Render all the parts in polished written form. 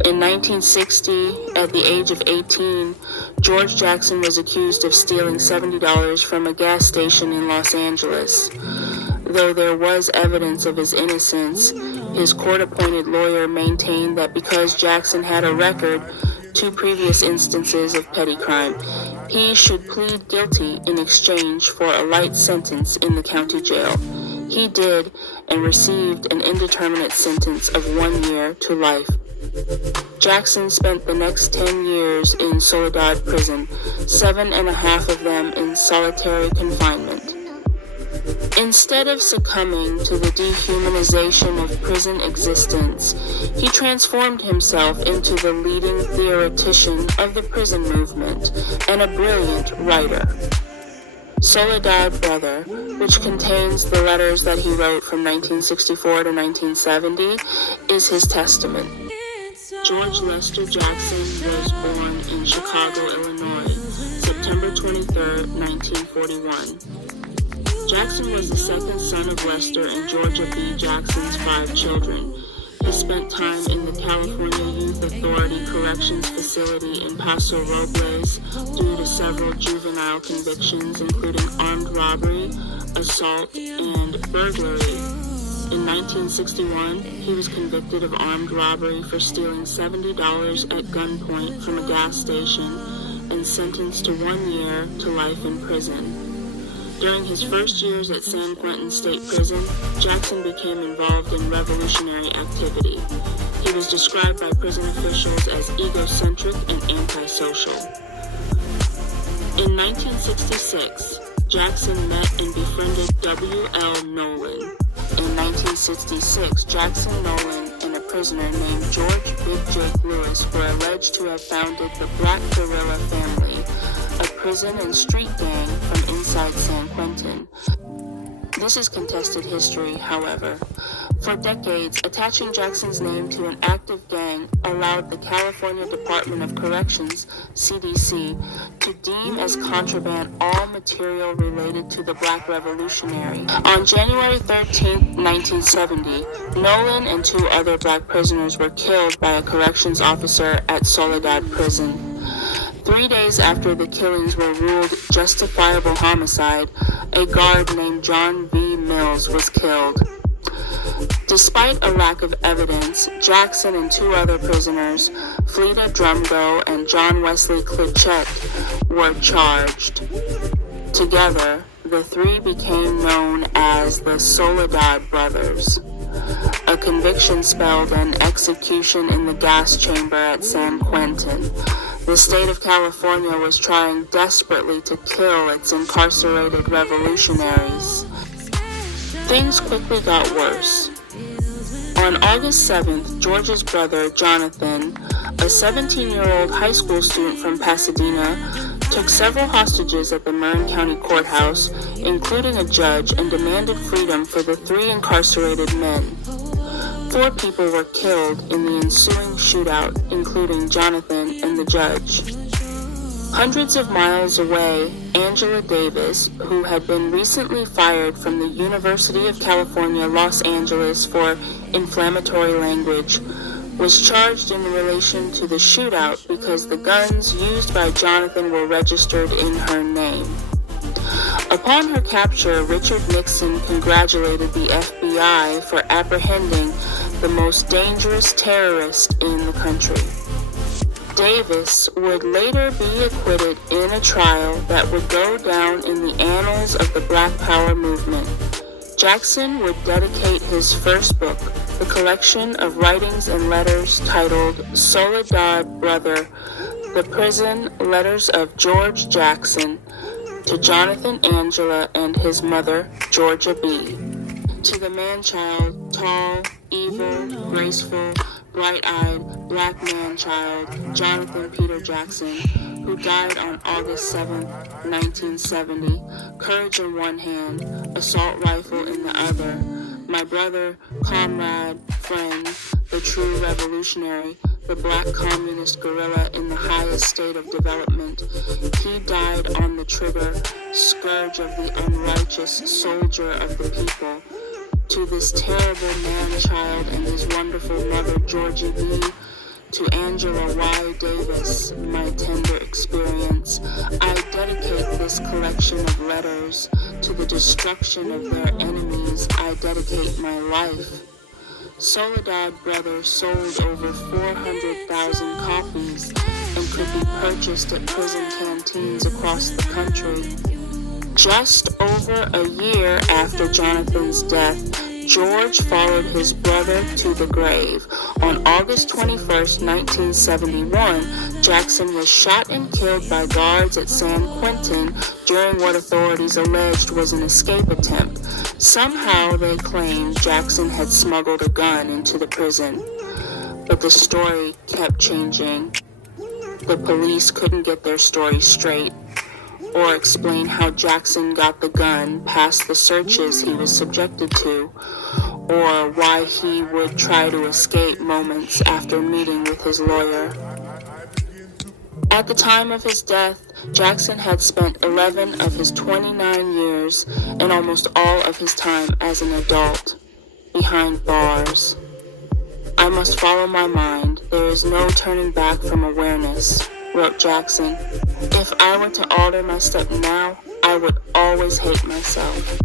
In 1960, at the age of 18, George Jackson was accused of stealing $70 from a gas station in Los Angeles. Though there was evidence of his innocence, his court-appointed lawyer maintained that because Jackson had a record, 2 previous instances of petty crime, he should plead guilty in exchange for a light sentence in the county jail. He did, and received an indeterminate sentence of 1 year to life. Jackson spent the next 10 years in Soledad prison, 7.5 of them in solitary confinement. Instead of succumbing to the dehumanization of prison existence, he transformed himself into the leading theoretician of the prison movement and a brilliant writer. Solidad Brother, which contains the letters that he wrote from 1964 to 1970, is his testament. George Lester Jackson was born in Chicago, Illinois, September 23, 1941. Jackson was the second son of Lester and Georgia B. Jackson's 5 children. He spent time in the California Youth Authority Corrections Facility in Paso Robles due to several juvenile convictions, including armed robbery, assault, and burglary. In 1961, he was convicted of armed robbery for stealing $70 at gunpoint from a gas station and sentenced to 1 year to life in prison. During his first years at San Quentin State Prison, Jackson became involved in revolutionary activity. He was described by prison officials as egocentric and antisocial. In 1966, Jackson met and befriended W.L. Nolan. In 1966, Jackson, Nolan, and a prisoner named George Big Jake Lewis were alleged to have founded the Black Guerrilla Family, a prison and street gang from inside San Quentin. This is contested history, however. For decades, attaching Jackson's name to an active gang allowed the California Department of Corrections, CDC, to deem as contraband all material related to the Black Revolutionary. On January 13, 1970, Nolan and 2 other Black prisoners were killed by a corrections officer at Soledad Prison. 3 days after the killings were ruled justifiable homicide, a guard named John V. Mills was killed. Despite a lack of evidence, Jackson and 2 other prisoners, Fleta Drumgo and John Wesley Clichette, were charged. Together, the 3 became known as the Soledad Brothers. A conviction spelled an execution in the gas chamber at San Quentin. The state of California was trying desperately to kill its incarcerated revolutionaries. Things quickly got worse. On August 7th, George's brother, Jonathan, a 17-year-old high school student from Pasadena, took several hostages at the Marin County Courthouse, including a judge, and demanded freedom for the 3 incarcerated men. 4 people were killed in the ensuing shootout, including Jonathan and the judge. Hundreds of miles away, Angela Davis, who had been recently fired from the University of California, Los Angeles for inflammatory language, was charged in relation to the shootout because the guns used by Jonathan were registered in her name. Upon her capture, Richard Nixon congratulated the FBI for apprehending the most dangerous terrorist in the country. Davis would later be acquitted in a trial that would go down in the annals of the Black Power movement. Jackson would dedicate his first book, the collection of writings and letters titled Solidad Brother, The Prison Letters of George Jackson, to Jonathan Angela and his mother, Georgia B. To the man-child, tall, evil, graceful, bright-eyed, black man-child, Jonathan Peter Jackson, who died on August 7, 1970, courage in one hand, assault rifle in the other, my brother, comrade, friend, the true revolutionary, the black communist guerrilla in the highest state of development. He died on the trigger, scourge of the unrighteous soldier of the people. To this terrible man-child and his wonderful mother, Georgie B., to To Angela Y. Davis, my tender experience, I dedicate this collection of letters. To the destruction of their enemies, I dedicate my life. Soledad Brother sold over 400,000 copies and could be purchased at prison canteens across the country. Just over a year after Jonathan's death, George followed his brother to the grave. On August 21st, 1971, Jackson was shot and killed by guards at San Quentin during what authorities alleged was an escape attempt. Somehow, they claimed Jackson had smuggled a gun into the prison. But the story kept changing. The police couldn't get their story straight or explain how Jackson got the gun past the searches he was subjected to, or why he would try to escape moments after meeting with his lawyer. At the time of his death, Jackson had spent 11 of his 29 years and almost all of his time as an adult behind bars. I must follow my mind. There is no turning back from awareness, wrote Jackson. If I were to alter my step now, I would always hate myself.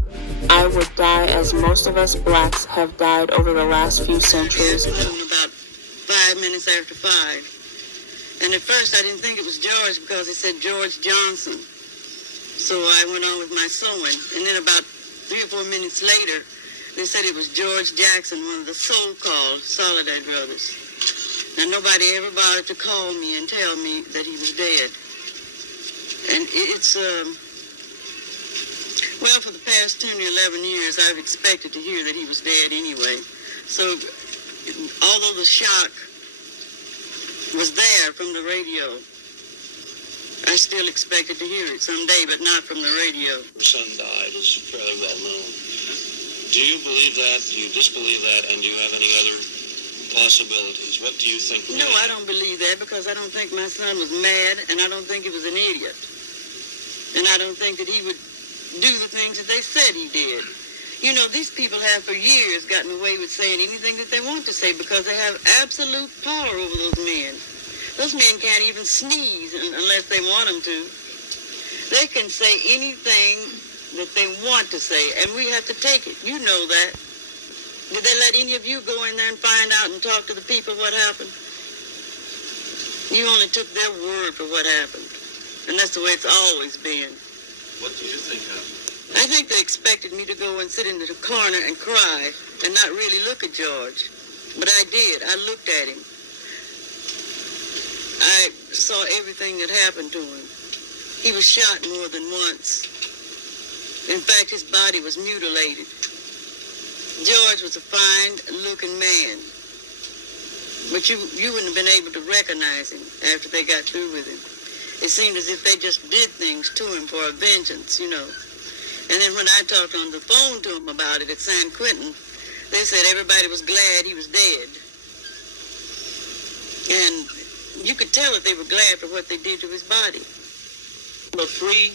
I would die as most of us blacks have died over the last few centuries. About 5 minutes after 5. And at first I didn't think it was George because it said George Johnson. So I went on with my sewing. And then about 3 or 4 minutes later, they said it was George Jackson, one of the so-called Soledad Brothers. And nobody ever bothered to call me and tell me that he was dead. And it's, well, for the past 10 or 11 years, I've expected to hear that he was dead anyway. So, although the shock was there from the radio, I still expected to hear it someday, but not from the radio. Your son died is fairly well known. Do you believe that? Do you disbelieve that? And do you have any other possibilities? What do you think? No, I don't believe that because I don't think my son was mad, and I don't think he was an idiot. And I don't think that he would do the things that they said he did. You know, these people have for years gotten away with saying anything that they want to say because they have absolute power over those men. Those men can't even sneeze unless they want them to. They can say anything that they want to say, and we have to take it. You know that. Did they let any of you go in there and find out and talk to the people what happened? You only took their word for what happened. And that's the way it's always been. What do you think happened? I think they expected me to go and sit in the corner and cry and not really look at George. But I did. I looked at him. I saw everything that happened to him. He was shot more than once. In fact, his body was mutilated. George was a fine-looking man. But you wouldn't have been able to recognize him after they got through with him. It seemed as if they just did things to him for a vengeance, you know. And then when I talked on the phone to him about it at San Quentin, they said everybody was glad he was dead. And you could tell that they were glad for what they did to his body. You are free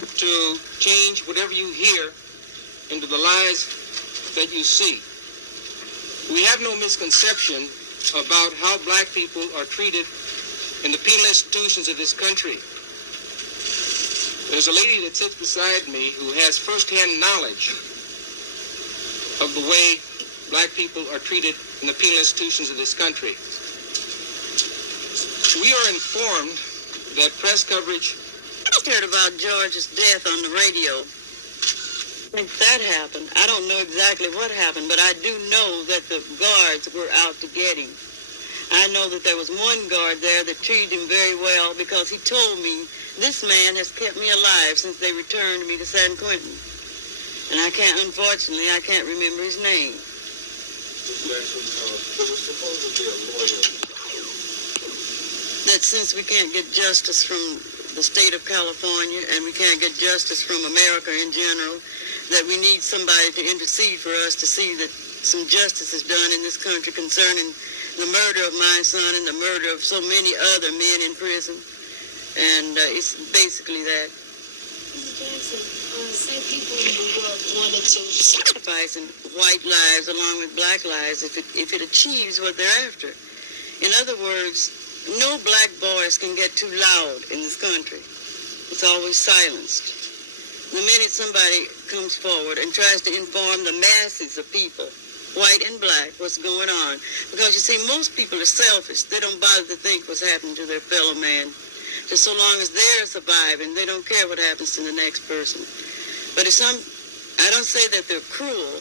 to change whatever you hear into the lies that you see. We have no misconception about how black people are treated in the penal institutions of this country. There's a lady that sits beside me who has firsthand knowledge of the way black people are treated in the penal institutions of this country. We are informed that press coverage... I heard about George's death on the radio. I think that happened. I don't know exactly what happened, but I do know that the guards were out to get him. I know that there was one guard there that treated him very well because he told me, this man has kept me alive since they returned me to San Quentin. And unfortunately, I can't remember his name. There was supposedly a lawyer. That since we can't get justice from the state of California and we can't get justice from America in general, that we need somebody to intercede for us to see that some justice is done in this country concerning the murder of my son and the murder of so many other men in prison. And it's basically that. Mr. Jackson, say people in the world wanted to sacrificing white lives along with black lives if it achieves what they're after. In other words, no black boys can get too loud in this country. It's always silenced. The minute somebody comes forward and tries to inform the masses of people, white and black, what's going on. Because you see, most people are selfish. They don't bother to think what's happening to their fellow man. Just so long as they're surviving, they don't care what happens to the next person. But I don't say that they're cruel,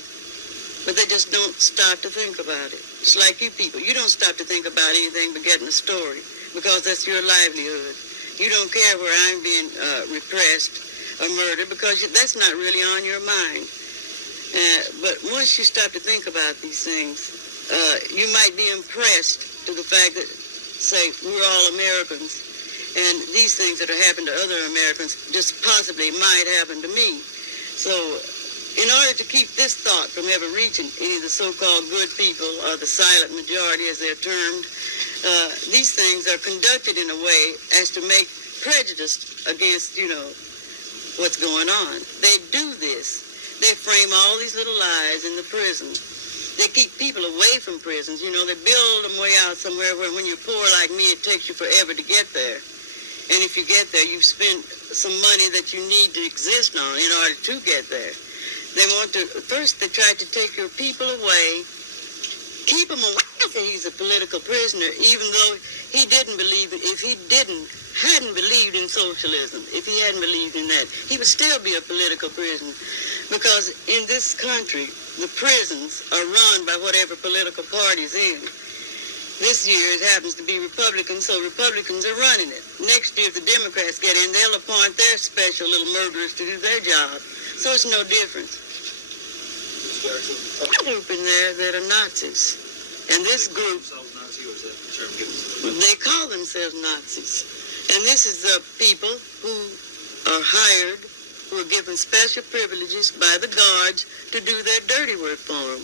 but they just don't stop to think about it. Just like you people. You don't stop to think about anything but getting a story, because that's your livelihood. You don't care where I'm being repressed or murdered, because that's not really on your mind. But once you stop to think about these things, you might be impressed to the fact that, say, we're all Americans, and these things that are happening to other Americans just possibly might happen to me. So in order to keep this thought from ever reaching any of the so-called good people, or the silent majority as they're termed, these things are conducted in a way as to make prejudice against, what's going on. They do this. They frame all these little lies in the prison. They keep people away from prisons. They build them way out somewhere where when you're poor like me, it takes you forever to get there. And if you get there, you've spent some money that you need to exist on in order to get there. First they tried to take your people away, keep him away until he's a political prisoner, even though he didn't believe it. If he hadn't believed in socialism, if he hadn't believed in that, he would still be a political prisoner. Because in this country, the prisons are run by whatever political party's in. This year it happens to be Republicans, so Republicans are running it. Next year, if the Democrats get in, they'll appoint their special little murderers to do their job. So it's no difference. There's a group in there that are Nazis. And this group, they call themselves Nazis. And this is the people who are hired, who are given special privileges by the guards to do their dirty work for them.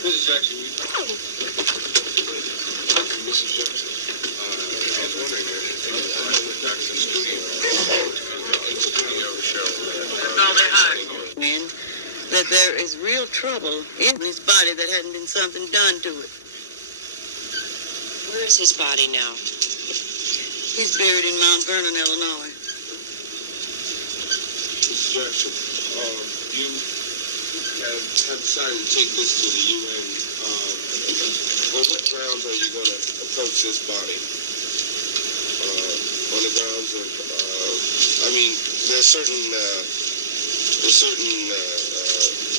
Mrs. Jackson, Mrs. Jackson, I was wondering if Jackson's studio show. No, they're hired. That there is real trouble in his body that hadn't been something done to it. Where is his body now? He's buried in Mount Vernon, Illinois. Mrs. Jackson, you have decided to take this to the UN. On what grounds are you going to approach this body? On the grounds of, there's certain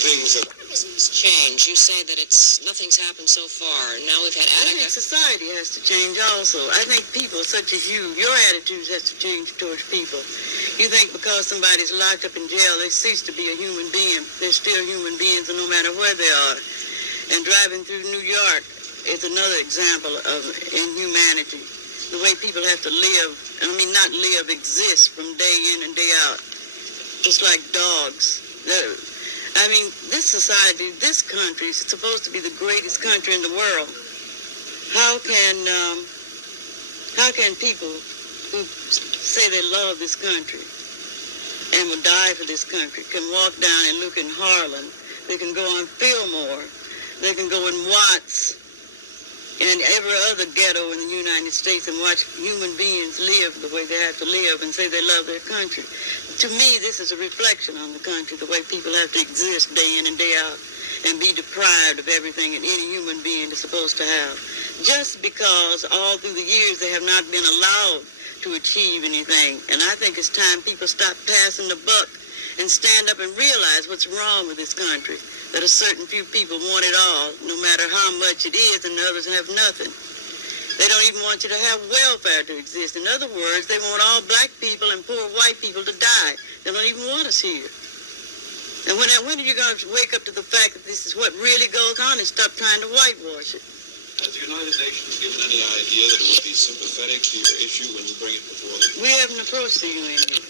things that... Change. You say that nothing's happened so far. Now we've had I Attica. think society has to change also. I think people such as you, your attitudes has to change towards people. You think because somebody's locked up in jail, they cease to be a human being. They're still human beings no matter where they are. And driving through New York is another example of inhumanity. The way people have to live, not live, exist from day in and day out. Just like dogs. This society, this country is supposed to be the greatest country in the world. How can people who say they love this country and will die for this country can walk down and look in Harlem? They can go on Fillmore. They can go in Watts and every other ghetto in the United States and watch human beings live the way they have to live and say they love their country. To me, this is a reflection on the country, the way people have to exist day in and day out and be deprived of everything that any human being is supposed to have. Just because all through the years they have not been allowed to achieve anything. And I think it's time people stop passing the buck and stand up and realize what's wrong with this country. That a certain few people want it all, no matter how much it is, and the others have nothing. They don't even want you to have welfare to exist. In other words, they want all black people and poor white people to die. They don't even want us here. And when are you going to wake up to the fact that this is what really goes on and stop trying to whitewash it? Has the United Nations given any idea that it would be sympathetic to your issue when you bring it before them? We haven't approached the UN yet.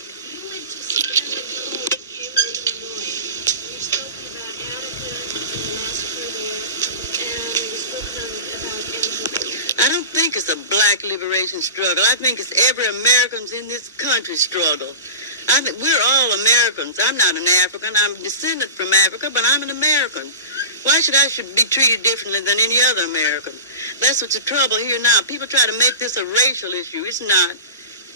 I don't think it's a black liberation struggle. I think it's every American's in this country struggle. I think we're all Americans. I'm not an African. I'm a descendant from Africa, but I'm an American. Why should I be treated differently than any other American? That's what's the trouble here now. People try to make this a racial issue. It's not.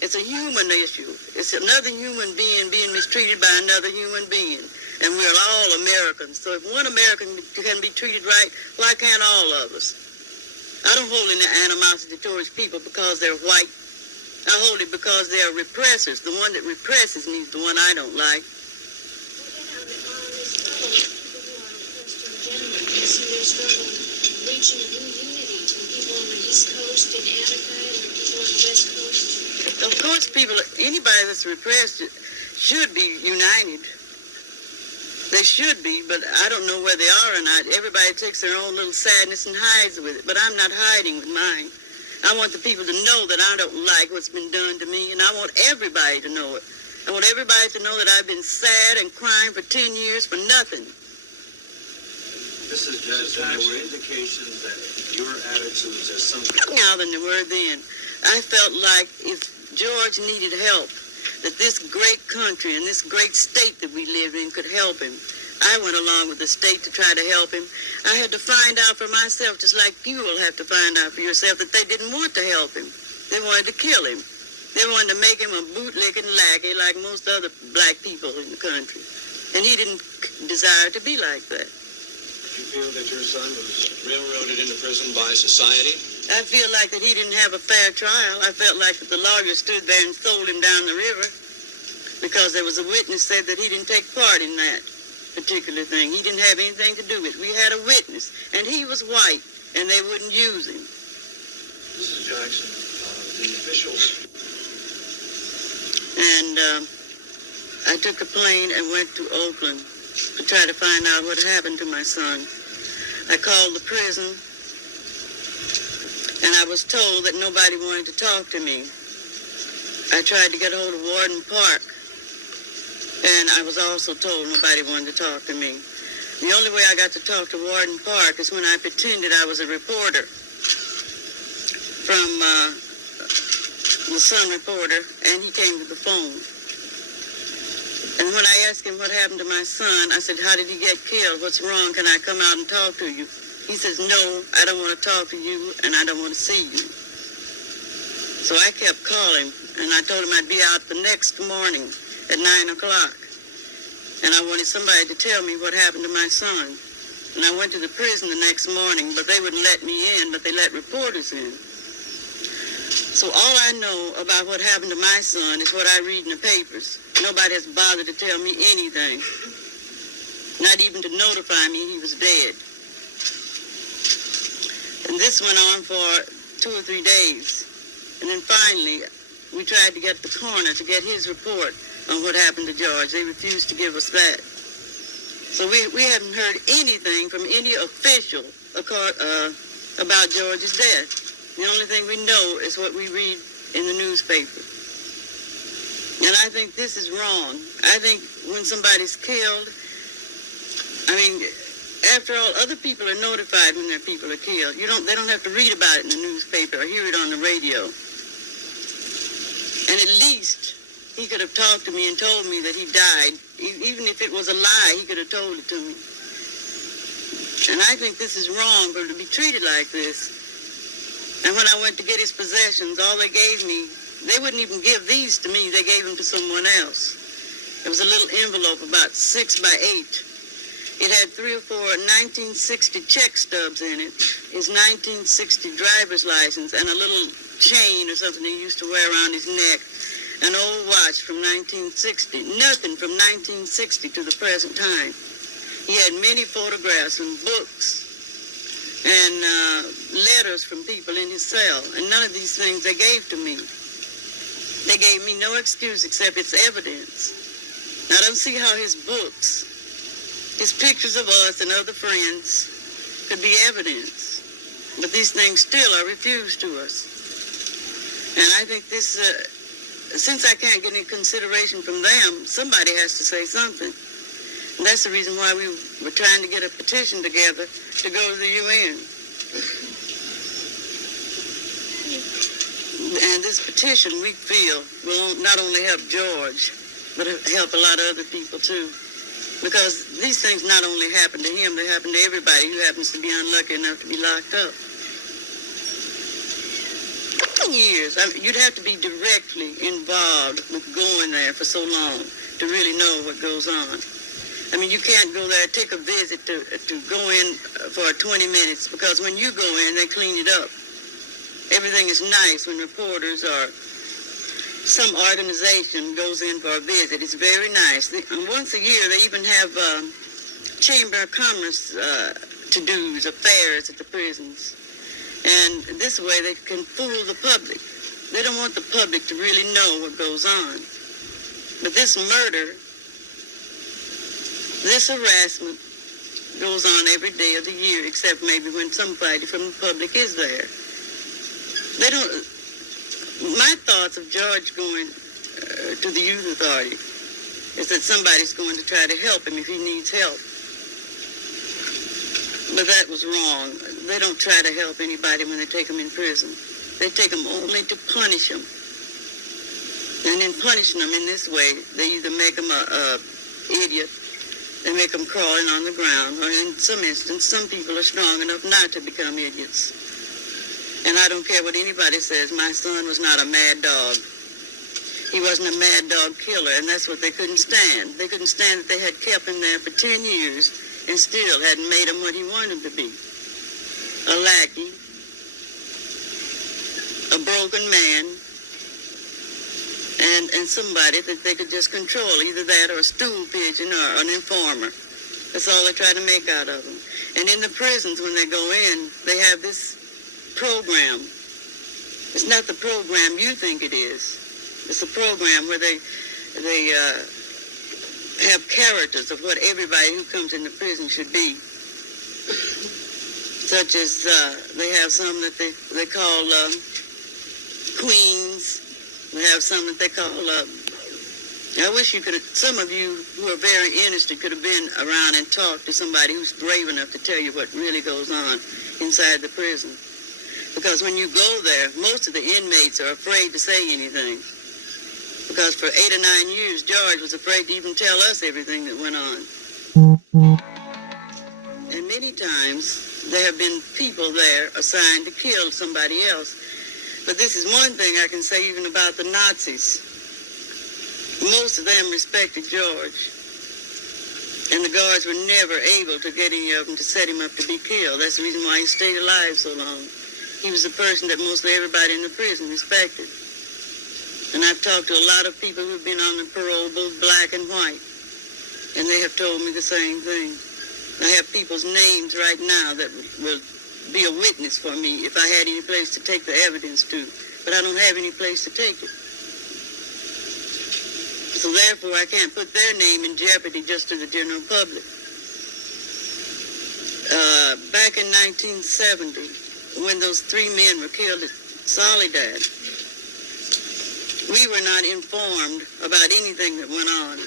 It's a human issue. It's another human being mistreated by another human being. And we're all Americans. So if one American can be treated right, why can't all of us? I don't hold any animosity towards people because they're white. I hold it because they're repressors. The one that represses me is the one I don't like. Reaching a new unity between people on the East Coast in Attica and the people on the West Coast? Of course, anybody that's repressed should be united. They should be, but I don't know where they are or not. Everybody takes their own little sadness and hides with it, but I'm not hiding with mine. I want the people to know that I don't like what's been done to me, and I want everybody to know it. I want everybody to know that I've been sad and crying for 10 years for nothing. Mrs. Judge, there were indications that your attitudes are something. Now than there were then. I felt like if George needed help, that this great country and this great state that we live in could help him. I went along with the state to try to help him. I had to find out for myself, just like you will have to find out for yourself, that they didn't want to help him. They wanted to kill him. They wanted to make him a bootlicking lackey like most other black people in the country. And he didn't desire to be like that. You feel that your son was railroaded into prison by society? I feel like that he didn't have a fair trial. I felt like that the lawyer stood there and sold him down the river because there was a witness said that he didn't take part in that particular thing. He didn't have anything to do with it. We had a witness, and he was white, and they wouldn't use him. Mrs. Jackson, the officials. And I took a plane and went to Oakland to try to find out what happened to my son. I called the prison, and I was told that nobody wanted to talk to me. I tried to get a hold of Warden Park, and I was also told nobody wanted to talk to me. The only way I got to talk to Warden Park is when I pretended I was a reporter from the Sun Reporter, and he came to the phone. And when I asked him what happened to my son, I said, how did he get killed? What's wrong? Can I come out and talk to you? He says, no, I don't want to talk to you, and I don't want to see you. So I kept calling, and I told him I'd be out the next morning at 9 o'clock. And I wanted somebody to tell me what happened to my son. And I went to the prison the next morning, but they wouldn't let me in, but they let reporters in. So all I know about what happened to my son is what I read in the papers. Nobody has bothered to tell me anything, not even to notify me he was dead. And this went on for 2 or 3 days. And then finally, we tried to get the coroner to get his report on what happened to George. They refused to give us that. So we haven't heard anything from any official about George's death. The only thing we know is what we read in the newspaper. And I think this is wrong. I think when somebody's killed, after all, other people are notified when their people are killed. They don't have to read about it in the newspaper or hear it on the radio. And at least he could have talked to me and told me that he died. Even if it was a lie, he could have told it to me. And I think this is wrong for him to be treated like this. And when I went to get his possessions, all they gave me, they wouldn't even give these to me. They gave them to someone else. It was a little envelope about 6 by 8. It had 3 or 4 1960 check stubs in it, his 1960 driver's license, and a little chain or something he used to wear around his neck, an old watch from 1960. Nothing from 1960 to the present time. He had many photographs and books and letters from people in his cell, and none of these things they gave to me. They gave me no excuse except it's evidence. Now, I don't see how his books, his pictures of us and other friends could be evidence, but these things still are refused to us. And I think this, since I can't get any consideration from them, somebody has to say something. And that's the reason why we were trying to get a petition together to go to the UN. And this petition, we feel, will not only help George, but help a lot of other people too. Because these things not only happen to him, they happen to everybody who happens to be unlucky enough to be locked up. Years. You'd have to be directly involved with going there for so long to really know what goes on. I mean, you can't go there, take a visit to go in for 20 minutes, because when you go in, they clean it up. Everything is nice when reporters or some organization goes in for a visit. It's very nice. And once a year, they even have Chamber of Commerce to-dos, affairs at the prisons. And this way they can fool the public. They don't want the public to really know what goes on. But this murder, this harassment goes on every day of the year, except maybe when somebody from the public is there. They don't. My thoughts of George going to the youth authority is that somebody's going to try to help him if he needs help. But that was wrong. They don't try to help anybody when they take them in prison. They take them only to punish them. And in punishing them in this way, they either make them a idiot, they make them crawling on the ground, or in some instances, some people are strong enough not to become idiots. And I don't care what anybody says, my son was not a mad dog. He wasn't a mad dog killer, and that's what they couldn't stand. They couldn't stand that they had kept him there for 10 years and still hadn't made him what he wanted him to be. A lackey, a broken man, and somebody that they could just control, either that or a stool pigeon or an informer. That's all they try to make out of them. And in the prisons, when they go in, they have this program. It's not the program you think it is. It's a program where they have characters of what everybody who comes into prison should be. Such as they have some that they call queens. They have some that they call, I wish you could have, some of you who are very interested could have been around and talked to somebody who's brave enough to tell you what really goes on inside the prison. Because when you go there, most of the inmates are afraid to say anything. Because for 8 or 9 years, George was afraid to even tell us everything that went on. And many times, there have been people there assigned to kill somebody else. But this is one thing I can say even about the Nazis. Most of them respected George. And the guards were never able to get any of them to set him up to be killed. That's the reason why he stayed alive so long. He was a person that mostly everybody in the prison respected. And I've talked to a lot of people who've been on the parole, both black and white. And they have told me the same thing. I have people's names right now that will be a witness for me if I had any place to take the evidence to. But I don't have any place to take it. So therefore, I can't put their name in jeopardy just to the general public. Back in 1970, when those 3 men were killed at Solidad, we were not informed about anything that went on.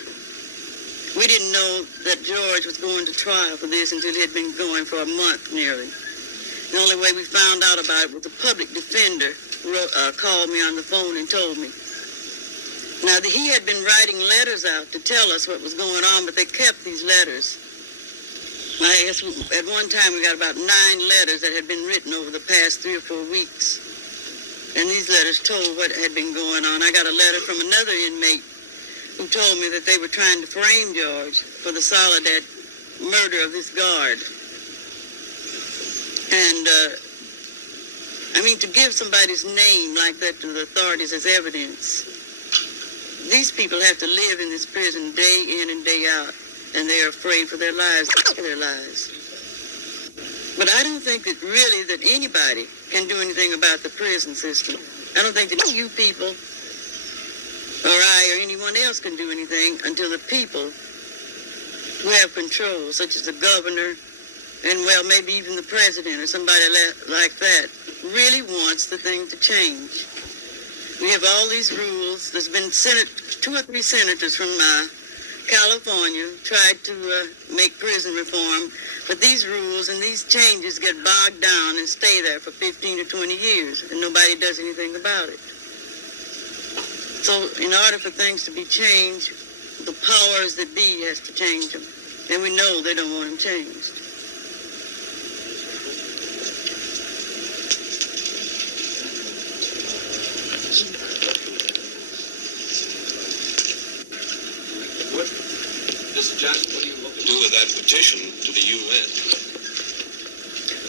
We didn't know that George was going to trial for this until it had been going for a month nearly. The only way we found out about it was the public defender called me on the phone and told me. Now, he had been writing letters out to tell us what was going on, but they kept these letters. I guess at one time we got about 9 letters that had been written over the past 3 or 4 weeks. And these letters told what had been going on. I got a letter from another inmate who told me that they were trying to frame George for the Solidad murder of this guard. And, to give somebody's name like that to the authorities as evidence, these people have to live in this prison day in and day out, and they are afraid for their lives. But I don't think that really that anybody can do anything about the prison system. I don't think that you people or I or anyone else can do anything until the people who have control, such as the governor and, well, maybe even the president or somebody like that, really wants the thing to change. We have all these rules. There's been 2 or 3 senators from California tried to make prison reform, but these rules and these changes get bogged down and stay there for 15 or 20 years, and nobody does anything about it. So in order for things to be changed, the powers that be has to change them. And we know they don't want him changed. Mr. Jackson, what do you hope to Do with that petition to the UN?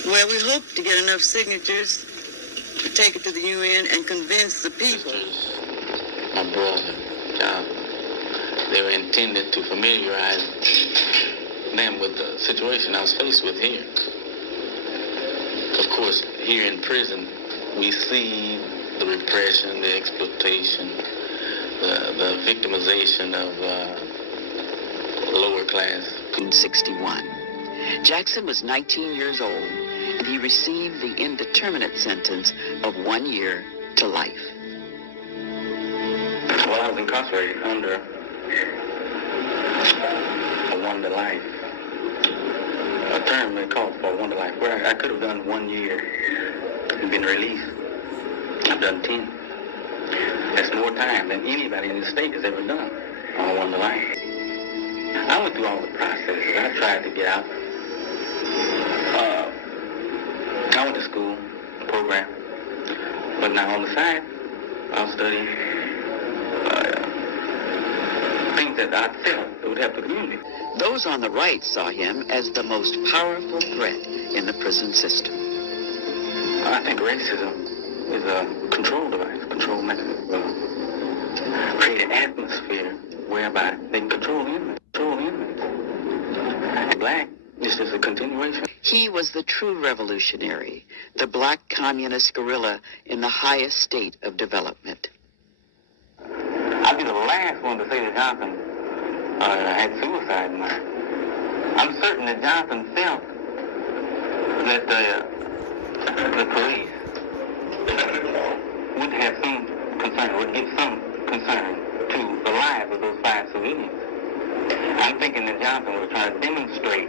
Well, we hope to get enough signatures to take it to the UN and convince the people. My brother, they were intended to familiarize them with the situation I was faced with here. Of course, here in prison, we see the repression, the exploitation, the victimization of lower class. 1961. Jackson was 19 years old, and he received the indeterminate sentence of 1 year to life. Well, I was incarcerated under a 1 to life. A term they called for 1 to life, where I could have done 1 year and been released. I've done 10. That's more time than anybody in the state has ever done on 1 to life. I went through all the processes. I tried to get out. I went to school, program. But now on the side, I was studying things that I felt would help the community. Those on the right saw him as the most powerful threat in the prison system. I think racism is a control device, control mechanism, create an atmosphere whereby they can control the inmates. Black is just a continuation. He was the true revolutionary, the black communist guerrilla in the highest state of development. I'd be the last one to say that Johnson had suicide in mind. I'm certain that Johnson felt that the police would have some concern, would give some concern to the lives of those 5 civilians. I'm thinking that Johnson was trying to demonstrate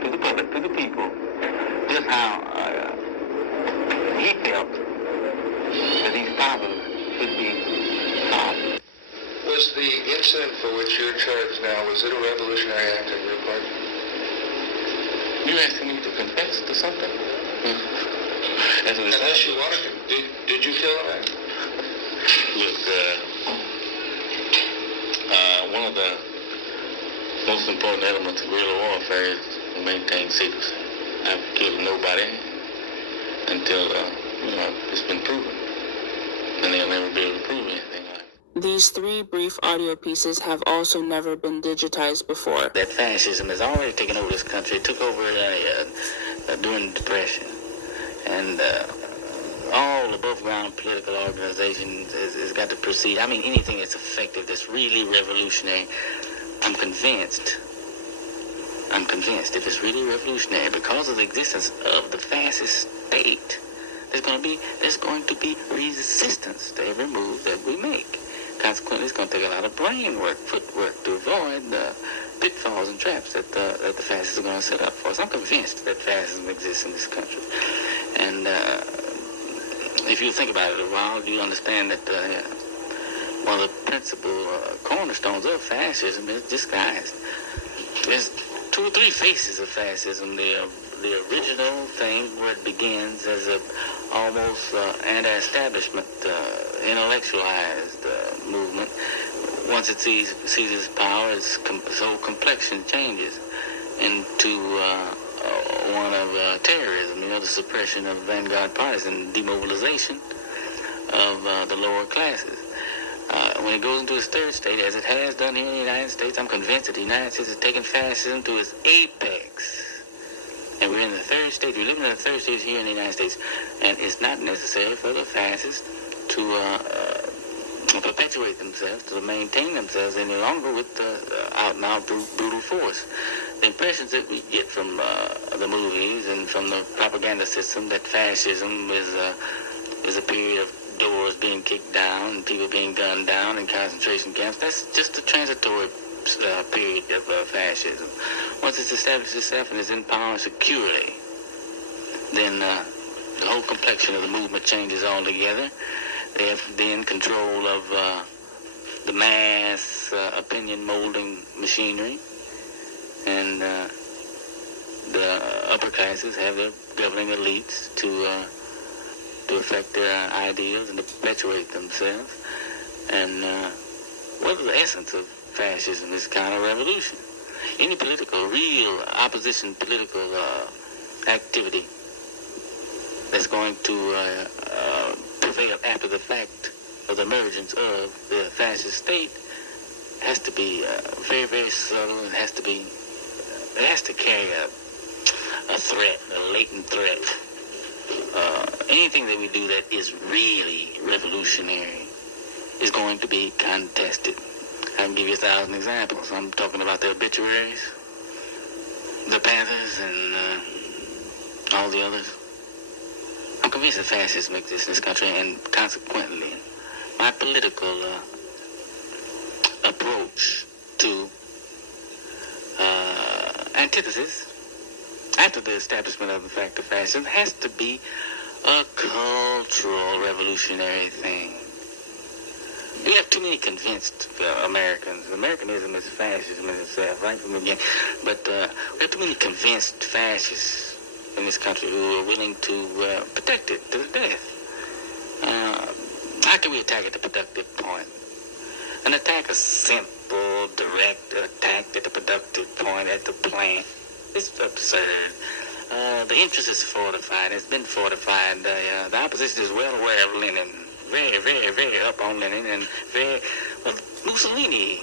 to the public, to the people, just how he felt that these problems should be solved. Was the incident for which you're charged now, was it a revolutionary act on your part? You're asking me to confess to something? Unless you wanted to. Did you kill a man? Look, one of the most important elements of guerrilla warfare is to maintain secrecy. I've killed nobody until it's been proven, and they'll never be able to prove anything like it. These 3 brief audio pieces have also never been digitized before. That fascism has already taken over this country. It took over during the Depression, and all above-ground political organizations has got to proceed. I mean, anything that's effective, that's really revolutionary. I'm convinced if it's really revolutionary, because of the existence of the fascist state, there's going to be resistance to every move that we make. Consequently, it's going to take a lot of brain work, footwork, to avoid the pitfalls and traps that the fascists are going to set up for us. I'm convinced that fascism exists in this country. And if you think about it a while, you understand that one of the principal cornerstones of fascism is disguised. There's 2 or 3 faces of fascism. The original thing where it begins as a almost anti-establishment, intellectualized movement. Once it sees its power, its whole complexion changes into one of terrorism, the suppression of vanguard parties and demobilization of the lower classes. When it goes into its 3rd state, as it has done here in the United States, I'm convinced that the United States has taken fascism to its apex. And we're in the 3rd state. We're living in the 3rd state here in the United States. And it's not necessary for the fascists to perpetuate themselves, to maintain themselves any longer with out-and-out brutal force. The impressions that we get from the movies and from the propaganda system that fascism is a period of doors being kicked down and people being gunned down in concentration camps, that's just a transitory period of fascism. Once it's established itself and is in power securely, then the whole complexion of the movement changes altogether. They have then control of the mass opinion molding machinery, and the upper classes have their governing elites to affect their ideals and to perpetuate themselves. And what is the essence of fascism? Is counter-revolution. Any real opposition political activity that's going to prevail after the fact of the emergence of the fascist state has to be very, very subtle, and it has to carry a threat, a latent threat. Anything that we do that is really revolutionary is going to be contested. I can give you 1,000 examples. I'm talking about the obituaries, the Panthers, and all the others. I'm convinced that fascism exists in this country, and consequently, my political approach to antithesis after the establishment of the fact of fascism has to be a cultural revolutionary thing. We have too many convinced Americans. Americanism is fascism in itself, right from the beginning. But we have too many convinced fascists in this country who are willing to protect it to the death. How can we attack at the productive point? An attack, a simple, direct attack at the productive point, at the plant, is absurd. The interest is fortified. It's been fortified. The opposition is well aware of Lenin. Very, very, very up on Lenin. And Mussolini,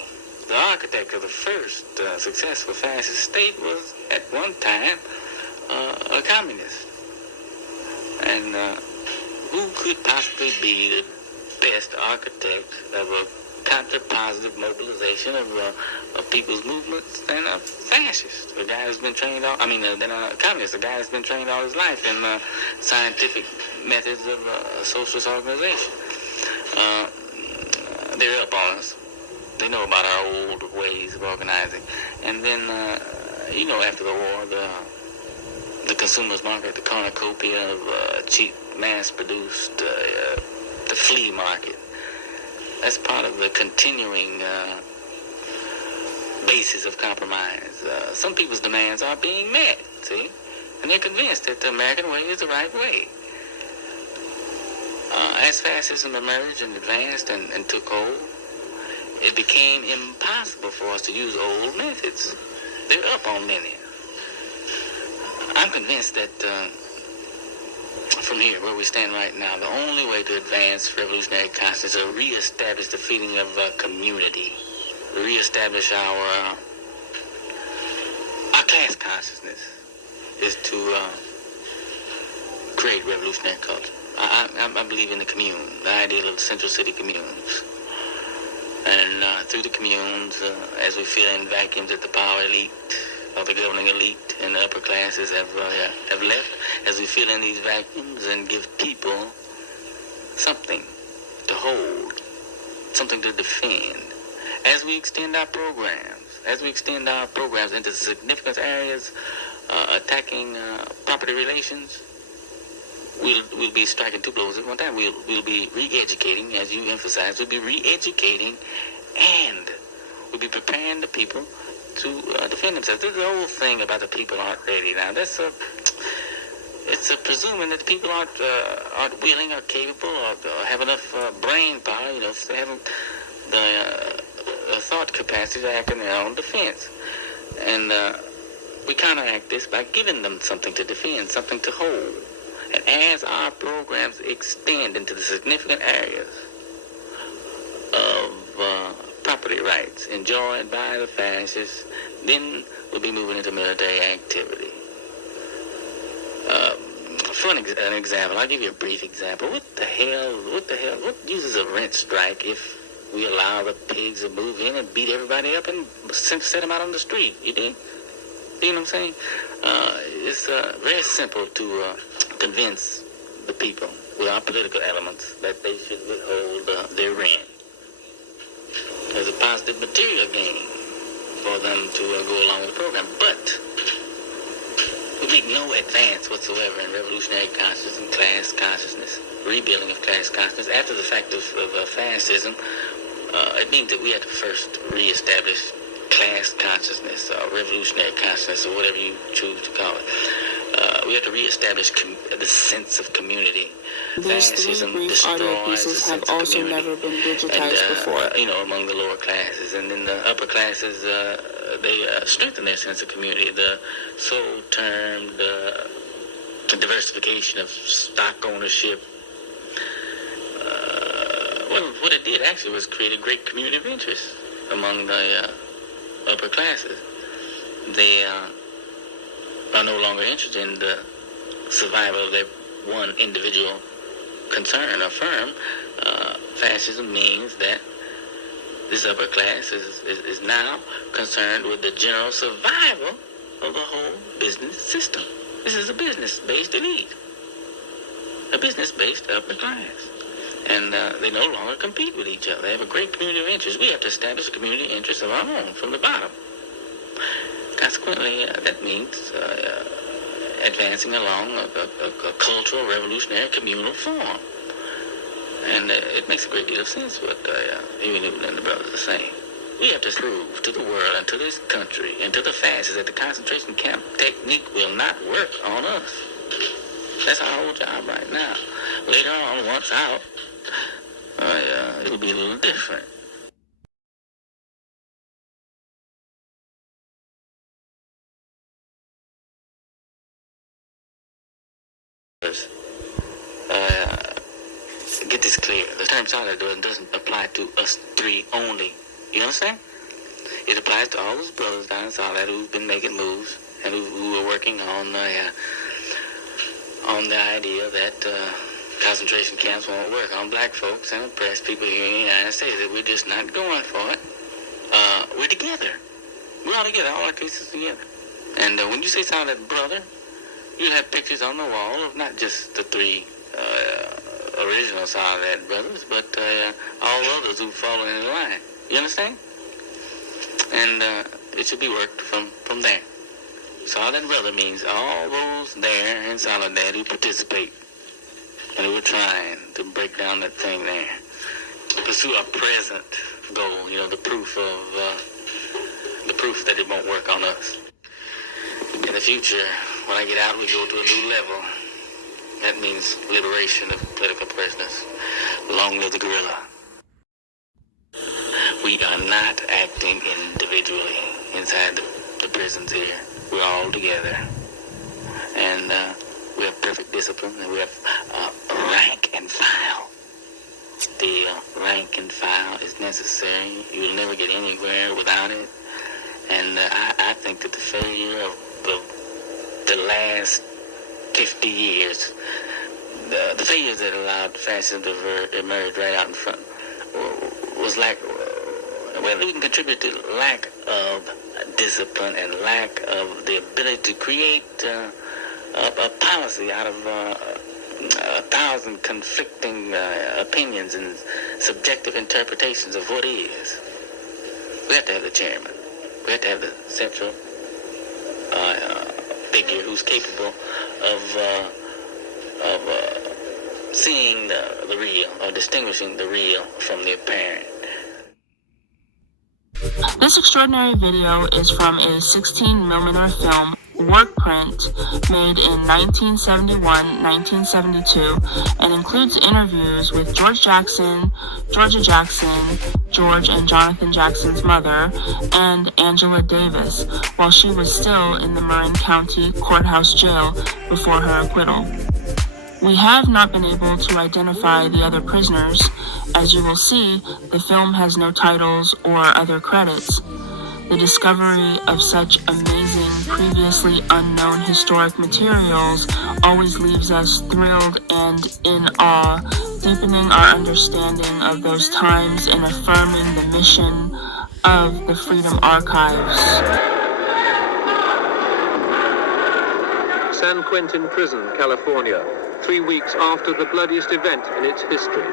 the architect of the first successful fascist state, was at one time a communist. And who could possibly be the best architect of a counter-positive mobilization of people's movements than a fascist? A guy who's been trained than a communist, a guy who's been trained all his life in scientific methods of socialist organization. They're up on us. They know about our old ways of organizing. And then, after the war, the consumer's market, the cornucopia of cheap, mass-produced, the flea market. That's part of the continuing basis of compromise. Some people's demands are being met, see? And they're convinced that the American way is the right way. As fascism emerged and advanced and took hold, it became impossible for us to use old methods. They're up on Lenin. I'm convinced that from here, where we stand right now, the only way to advance revolutionary consciousness is to reestablish the feeling of community, reestablish our class consciousness, is to create revolutionary culture. I believe in the commune, the ideal of the central city communes. And through the communes, as we feel in vacuums that the power elite, or the governing elite and the upper classes have left, as we fill in these vacuums and give people something to hold, something to defend, as we extend our programs into significant areas, attacking property relations, we'll be striking two blows at one time. We'll be re-educating, as you emphasized. We'll be re-educating, and we'll be preparing the people to defend themselves. This is the whole thing about the people aren't ready now. It's presuming that the people aren't willing or capable or have enough brain power, if they haven't the thought capacity to act in their own defense. And we counteract this by giving them something to defend, something to hold. And as our programs extend into the significant areas of property rights enjoyed by the fascists, then we'll be moving into military activity. For an example, I'll give you a brief example. What uses a rent strike if we allow the pigs to move in and beat everybody up and set them out on the street? You know what I'm saying? It's very simple to convince the people with our political elements that they should withhold their rent. There's a positive material gain for them to go along with the program, but we make no advance whatsoever in revolutionary consciousness and class consciousness, rebuilding of class consciousness. After the fact of fascism, it means that we have to first reestablish class consciousness, revolutionary consciousness, or whatever you choose to call it. We have to reestablish the sense of community. These three brief audio pieces have also never been digitized before. Among the lower classes, and then the upper classes, they strengthen their sense of community. The so-termed diversification of stock ownership. What it did actually was create a great community of interest among the upper classes. They are no longer interested in the survival of their one individual concern or firm. Fascism means that this upper class is now concerned with the general survival of the whole business system. This is a business-based elite, a business-based upper class. And they no longer compete with each other. They have a great community of interest. We have to establish a community of interest of our own from the bottom. Consequently, that means advancing along a cultural, revolutionary, communal form. And it makes a great deal of sense what Huey Newton and the brothers are saying. We have to prove to the world and to this country and to the fascists that the concentration camp technique will not work on us. That's our whole job right now. Later on, once out, it'll be a little different. Get this clear. The term Solidad Brother doesn't apply to us three only. You understand? It applies to all those brothers down in Solidad who've been making moves and who are working on the idea that concentration camps won't work on black folks and oppressed people here in the United States. That we're just not going for it. We're together. We're all together. All our cases together. And when you say Solidad Brother, you have pictures on the wall of not just the three original Solidad Brothers, but all others who've fallen in line. You understand? And it should be worked from there. Solidad Brother means all those there in Solidad who participate and who are trying to break down that thing there. Pursue our present goal, the proof that it won't work on us. In the future, when I get out, we go to a new level. That means liberation of political prisoners. Long live the guerrilla. We are not acting individually inside the prisons here. We're all together. And we have perfect discipline, and we have rank and file. The rank and file is necessary. You'll never get anywhere without it. And I think that the failure of the last 50 years, the failures that allowed fascism to emerge right out in front was we can contribute to lack of discipline and lack of the ability to create a policy out of 1,000 conflicting opinions and subjective interpretations of what is. We have to have the chairman. We have to have the central figure who's capable of seeing the real, or distinguishing the real from the apparent. This extraordinary video is from a 16mm film work print made in 1971-1972 and includes interviews with George Jackson, Georgia Jackson, George and Jonathan Jackson's mother, and Angela Davis, while she was still in the Marin County Courthouse jail before her acquittal. We have not been able to identify the other prisoners. As you will see, the film has no titles or other credits. The discovery of such amazing, previously unknown historic materials always leaves us thrilled and in awe, deepening our understanding of those times and affirming the mission of the Freedom Archives. San Quentin Prison, California, 3 weeks after the bloodiest event in its history.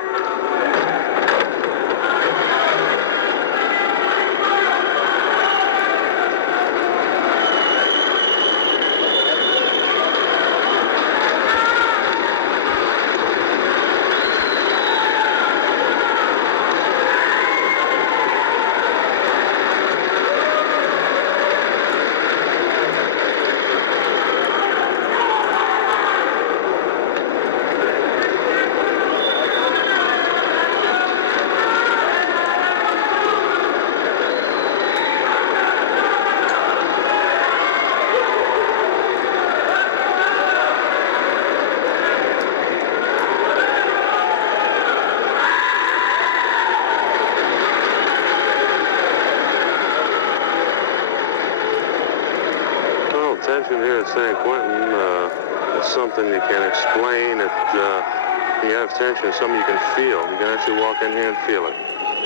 something you can't explain. You have tension, something you can feel. You can actually walk in here and feel it,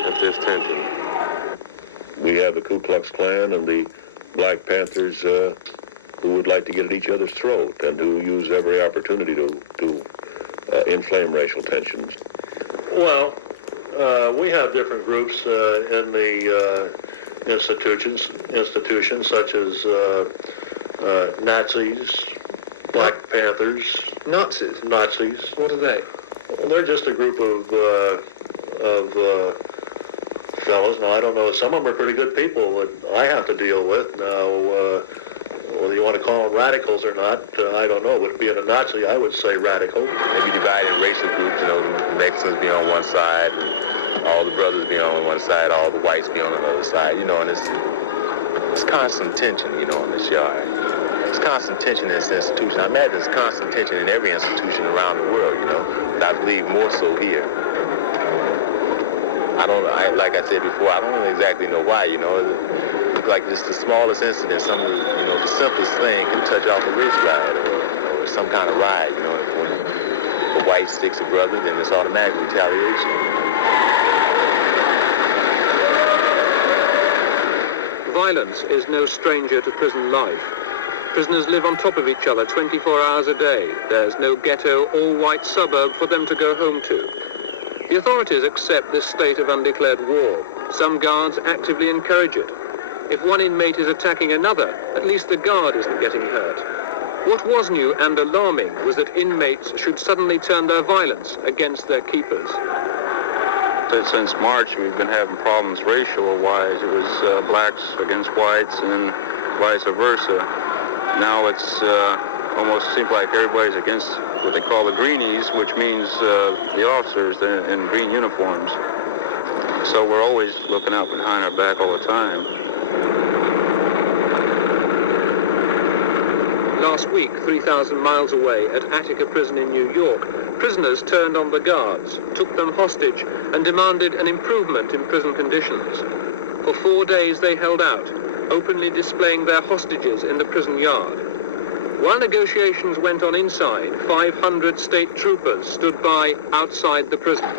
if there's tension. We have the Ku Klux Klan and the Black Panthers who would like to get at each other's throat and who use every opportunity to inflame racial tensions. Well, we have different groups in the institutions such as Nazis, Black Panthers. Nazis? Nazis. What are they? Well, they're just a group of fellows. Now, I don't know. Some of them are pretty good people that I have to deal with. Now, whether you want to call them radicals or not, I don't know. But being a Nazi, I would say radical. Maybe divided in racial groups, the Mexicans be on one side, and all the brothers be on one side, all the whites be on another side, and it's constant tension, in this yard. It's constant tension in this institution. I imagine there's constant tension in every institution around the world, but I believe more so here. Like I said before, I don't really exactly know why, like just the smallest incident, some of the simplest thing can touch off a race riot or some kind of riot, when a white sticks a brother, then it's automatic retaliation. Violence is no stranger to prison life. Prisoners live on top of each other 24 hours a day. There's no ghetto, all-white suburb for them to go home to. The authorities accept this state of undeclared war. Some guards actively encourage it. If one inmate is attacking another, at least the guard isn't getting hurt. What was new and alarming was that inmates should suddenly turn their violence against their keepers. Since March, we've been having problems racial-wise. It was blacks against whites and vice versa. Now it's almost seems like everybody's against what they call the greenies, which means the officers in green uniforms. So we're always looking out behind our back all the time. Last week, 3,000 miles away at Attica prison in New York, prisoners turned on the guards, took them hostage, and demanded an improvement in prison conditions. For 4 days they held out, openly displaying their hostages in the prison yard. While negotiations went on inside, 500 state troopers stood by outside the prison.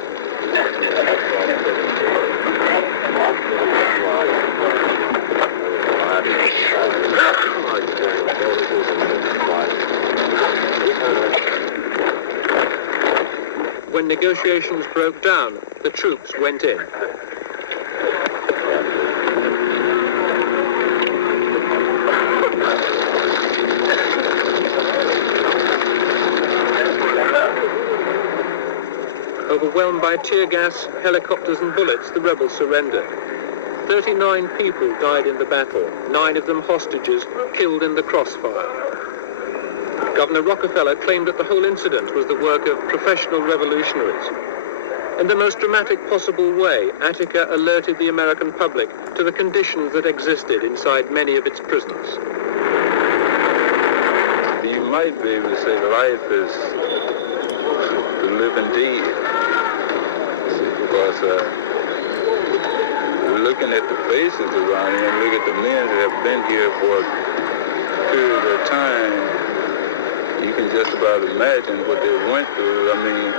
When negotiations broke down, the troops went in. Overwhelmed by tear gas, helicopters and bullets, the rebels surrendered. 39 people died in the battle, 9 of them hostages, killed in the crossfire. Governor Rockefeller claimed that the whole incident was the work of professional revolutionaries. In the most dramatic possible way, Attica alerted the American public to the conditions that existed inside many of its prisons. You might be able to say life is the living dead. Because looking at the faces around here and look at the men that have been here for a period of time, you can just about imagine what they went through. I mean,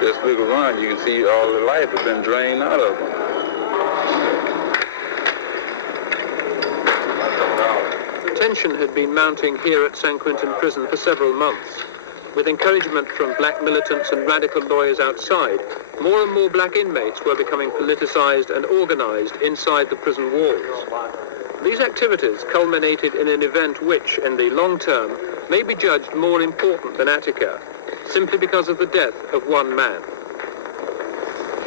just look around, you can see all their life has been drained out of them. Tension had been mounting here at San Quentin prison for several months. With encouragement from black militants and radical lawyers outside, more and more black inmates were becoming politicized and organized inside the prison walls. These activities culminated in an event which, in the long term, may be judged more important than Attica, simply because of the death of one man.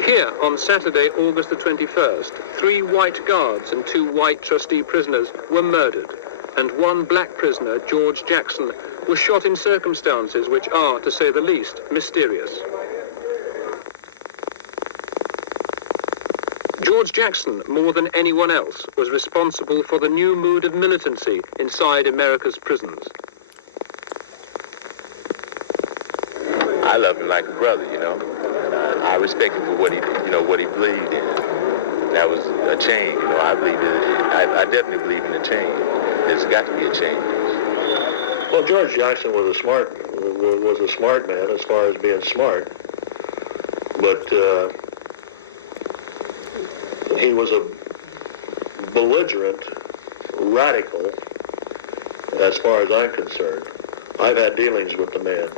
Here, on Saturday, August the 21st, 3 white guards and 2 white trustee prisoners were murdered, and 1 black prisoner, George Jackson, was shot in circumstances which are, to say the least, mysterious. George Jackson, more than anyone else, was responsible for the new mood of militancy inside America's prisons. I love him like a brother, I respect him for what he believed in. That was a change, I definitely believe in a change. There's got to be a change. Well, George Jackson was a smart was a smart man as far as being smart, but he was a belligerent radical as far as I'm concerned. I've had dealings with the man.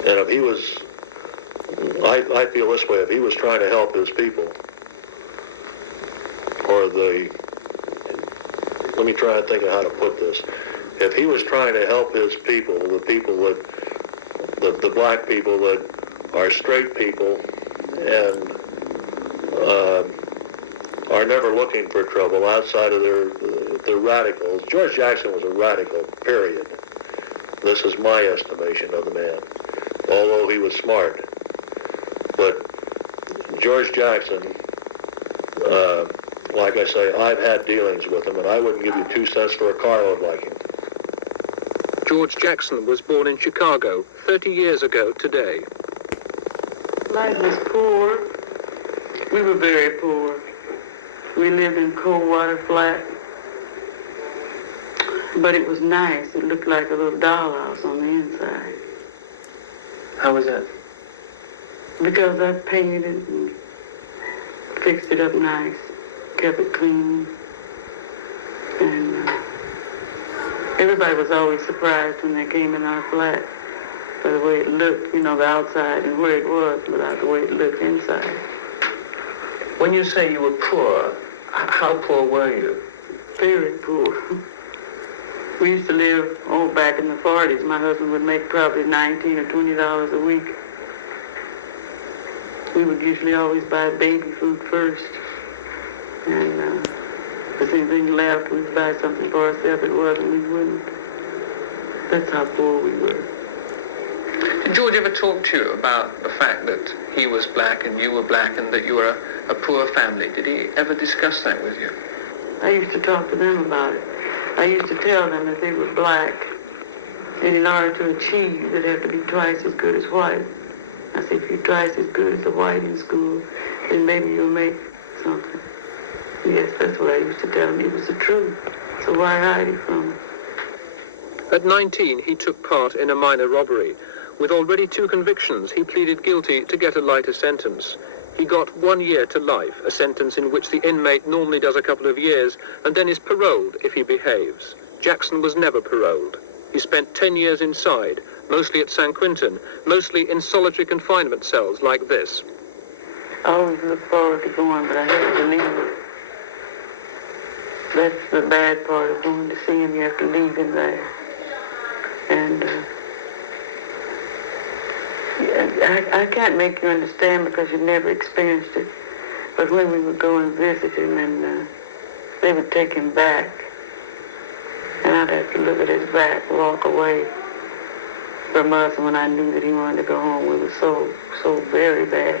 And if he was, I feel this way, if he was trying to help his people, or let me try and think of how to put this. If he was trying to help his people, the people that, the black people that are straight people and are never looking for trouble outside of their radicals. George Jackson was a radical, period. This is my estimation of the man, although he was smart. But George Jackson, like I say, I've had dealings with him, and I wouldn't give you 2 cents for a carload like him. George Jackson was born in Chicago 30 years ago today. Life was poor. We were very poor. We lived in cold water flat. But it was nice. It looked like a little dollhouse on the inside. How was that? Because I painted it and fixed it up nice, kept it clean. And everybody was always surprised when they came in our flat by the way it looked, you know, the outside and where it was without the way it looked inside. When you say you were poor, how poor were you? Very poor. We used to live, back in the 40s. My husband would make probably $19 or $20 a week. We would usually always buy baby food first. And if anything left, we'd buy something for ourselves. If it wasn't, we wouldn't. That's how poor we were. Did George ever talk to you about the fact that he was black and you were black and that you were a poor family? Did he ever discuss that with you? I used to talk to them about it. I used to tell them that they were black, and in order to achieve, they'd have to be twice as good as white. I said, if you're twice as good as the white in school, then maybe you'll make something. Yes, that's what I used to tell them. It was the truth. So why hide it from them? At 19, he took part in a minor robbery. With already 2 convictions, he pleaded guilty to get a lighter sentence. He got 1 year to life, a sentence in which the inmate normally does a couple of years and then is paroled if he behaves. Jackson was never paroled. He spent 10 years inside, mostly at San Quentin, mostly in solitary confinement cells like this. I always look forward to going, but I have to leave it. That's the bad part of going to see him. You have to leave him there. And I can't make you understand because you've never experienced it. But when we would go and visit him, and they would take him back, and I'd have to look at his back, walk away from us. And when I knew that he wanted to go home, we were so very bad.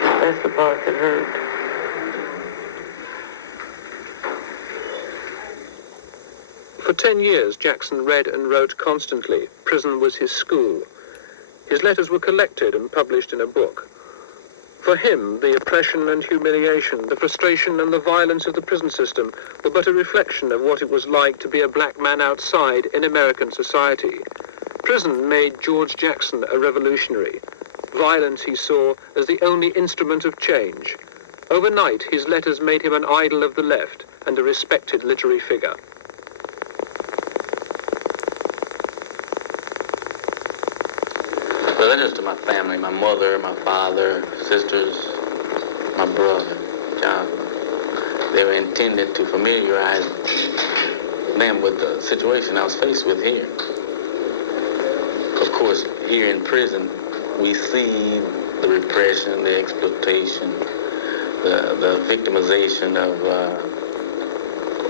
That's the part that hurt. For 10 years, Jackson read and wrote constantly. Prison was his school. His letters were collected and published in a book. For him, the oppression and humiliation, the frustration and the violence of the prison system were but a reflection of what it was like to be a black man outside in American society. Prison made George Jackson a revolutionary. Violence he saw as the only instrument of change. Overnight, his letters made him an idol of the left and a respected literary figure. The letters to my family, my mother, my father, sisters, my brother, John, they were intended to familiarize them with the situation I was faced with here. Of course, here in prison, we see the repression, the exploitation, the victimization of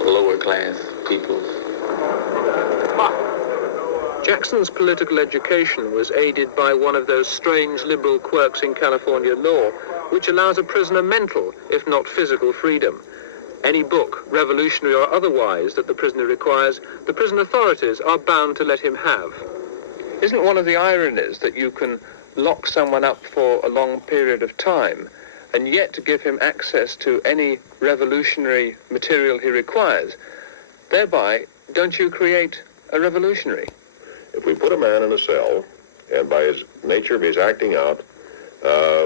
lower class people. Jackson's political education was aided by one of those strange liberal quirks in California law, which allows a prisoner mental, if not physical, freedom. Any book, revolutionary or otherwise, that the prisoner requires, the prison authorities are bound to let him have. Isn't one of the ironies that you can lock someone up for a long period of time and yet give him access to any revolutionary material he requires? Thereby, don't you create a revolutionary? If we put a man in a cell, and by his nature of his acting out,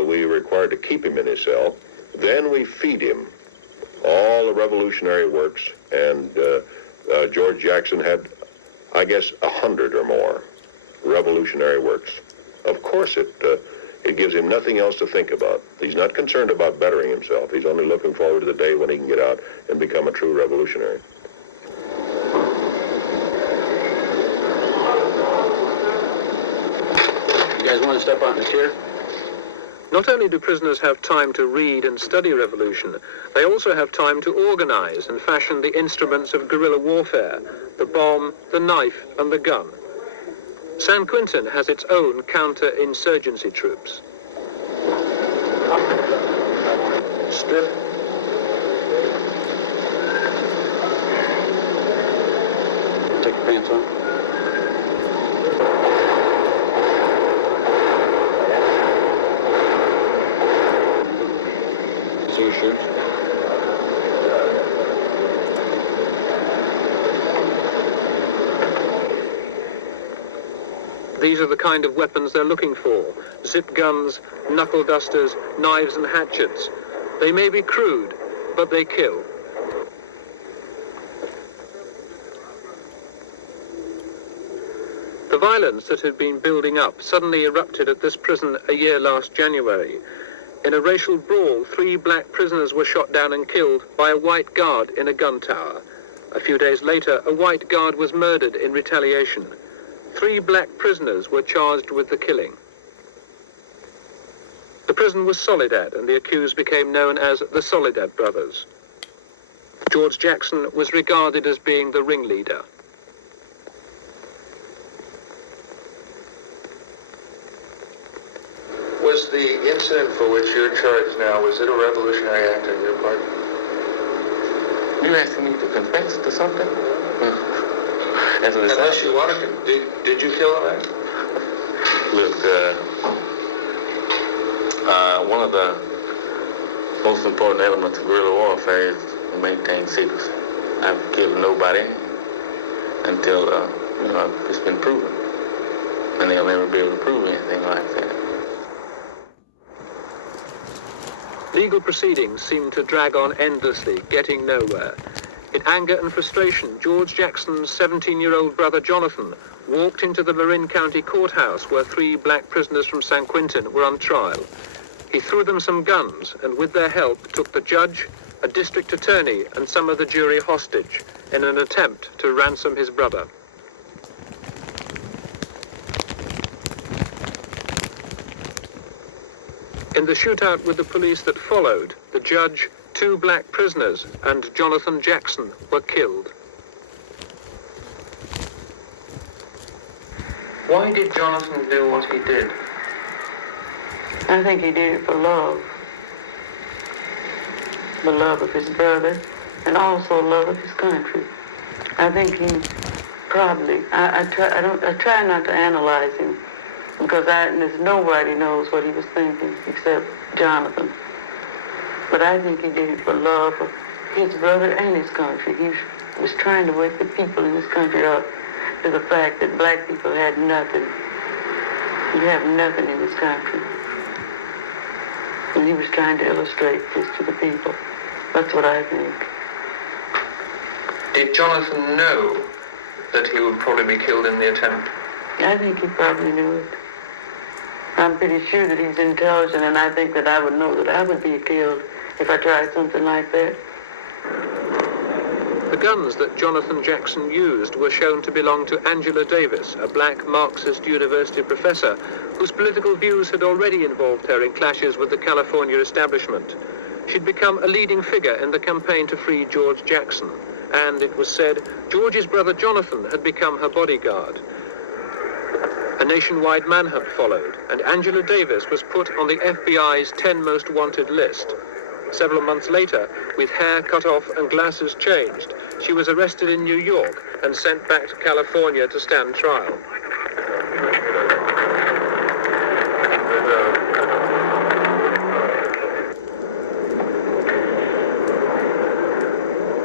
we are required to keep him in his cell, then we feed him all the revolutionary works, and George Jackson had, I guess, 100 or more revolutionary works. Of course, it gives him nothing else to think about. He's not concerned about bettering himself. He's only looking forward to the day when he can get out and become a true revolutionary. You guys want to step on the chair? Not only do prisoners have time to read and study revolution, they also have time to organize and fashion the instruments of guerrilla warfare, the bomb, the knife, and the gun. San Quentin has its own counter-insurgency troops. Stiff. Take your pants off. See your shoes. These are the kind of weapons they're looking for: zip guns, knuckle dusters, knives and hatchets. They may be crude, but they kill. The violence that had been building up suddenly erupted at this prison a year last January. In a racial brawl, 3 black prisoners were shot down and killed by a white guard in a gun tower. A few days later, a white guard was murdered in retaliation. 3 black prisoners were charged with the killing. The prison was Soledad, and the accused became known as the Soledad Brothers. George Jackson was regarded as being the ringleader. Was the incident for which you're charged now, was it a revolutionary act on your part? You asking me to confess to something? Unless you wanted to. Did you kill a man? Look, one of the most important elements of guerrilla warfare is to maintain secrecy. I've killed nobody until, it's been proven. And they'll never be able to prove anything like that. Legal proceedings seemed to drag on endlessly, getting nowhere. In anger and frustration, George Jackson's 17-year-old brother Jonathan walked into the Marin County Courthouse where 3 black prisoners from San Quentin were on trial. He threw them some guns and with their help took the judge, a district attorney and some of the jury hostage in an attempt to ransom his brother. In the shootout with the police that followed, the judge, 2 black prisoners, and Jonathan Jackson were killed. Why did Jonathan do what he did? I think he did it for love. The love of his brother, and also love of his country. I think he probably, I try not to analyze him, because there's nobody knows what he was thinking except Jonathan. But I think he did it for love of his brother and his country. He was trying to wake the people in this country up to the fact that black people had nothing. We have nothing in this country. And he was trying to illustrate this to the people. That's what I think. Did Jonathan know that he would probably be killed in the attempt? I think he probably knew it. I'm pretty sure that he's intelligent, and I think that I would know that I would be killed if I tried something like that. The guns that Jonathan Jackson used were shown to belong to Angela Davis, a black Marxist university professor whose political views had already involved her in clashes with the California establishment. She'd become a leading figure in the campaign to free George Jackson, and it was said George's brother Jonathan had become her bodyguard. A nationwide manhunt followed, and Angela Davis was put on the FBI's 10 most wanted list. Several months later, with hair cut off and glasses changed, she was arrested in New York and sent back to California to stand trial.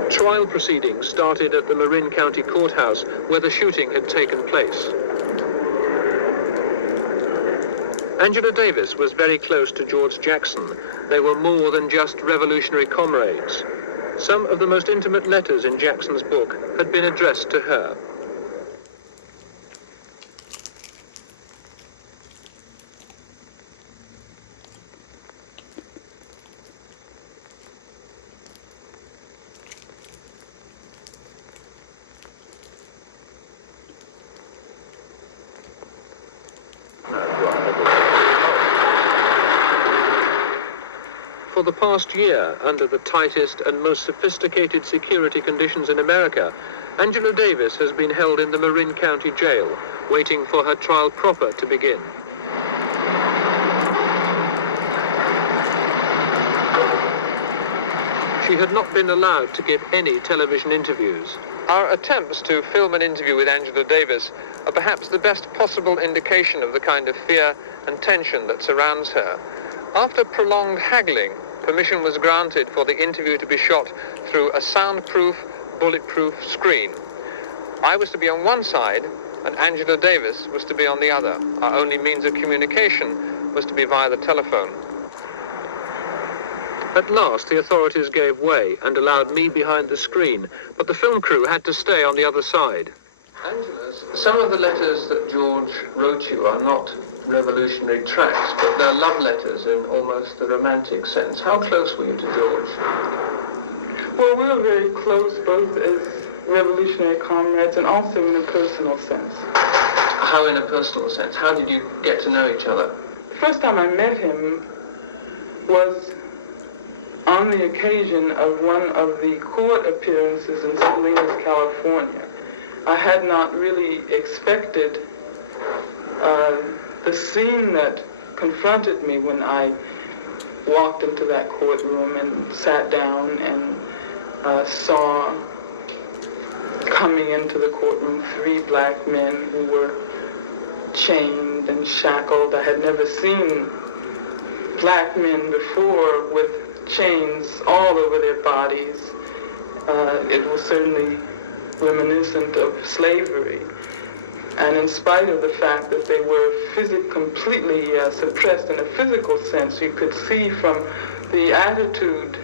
Trial proceedings started at the Marin County Courthouse, where the shooting had taken place. Angela Davis was very close to George Jackson. They were more than just revolutionary comrades. Some of the most intimate letters in Jackson's book had been addressed to her. For the past year, under the tightest and most sophisticated security conditions in America, Angela Davis has been held in the Marin County Jail, waiting for her trial proper to begin. She had not been allowed to give any television interviews. Our attempts to film an interview with Angela Davis are perhaps the best possible indication of the kind of fear and tension that surrounds her. After prolonged haggling, permission was granted for the interview to be shot through a soundproof, bulletproof screen. I was to be on one side, and Angela Davis was to be on the other. Our only means of communication was to be via the telephone. At last, the authorities gave way and allowed me behind the screen, but the film crew had to stay on the other side. Angela, some of the letters that George wrote you are not revolutionary tracts, but they're love letters in almost the romantic sense. How close were you to George? Well, we were very close, both as revolutionary comrades and also in a personal sense. How in a personal sense? How did you get to know each other? The first time I met him was on the occasion of one of the court appearances in Salinas, California. I had not really expected the scene that confronted me when I walked into that courtroom and sat down and saw coming into the courtroom 3 black men who were chained and shackled. I had never seen black men before with chains all over their bodies. It was certainly reminiscent of slavery. And in spite of the fact that they were completely suppressed in a physical sense, you could see from the attitude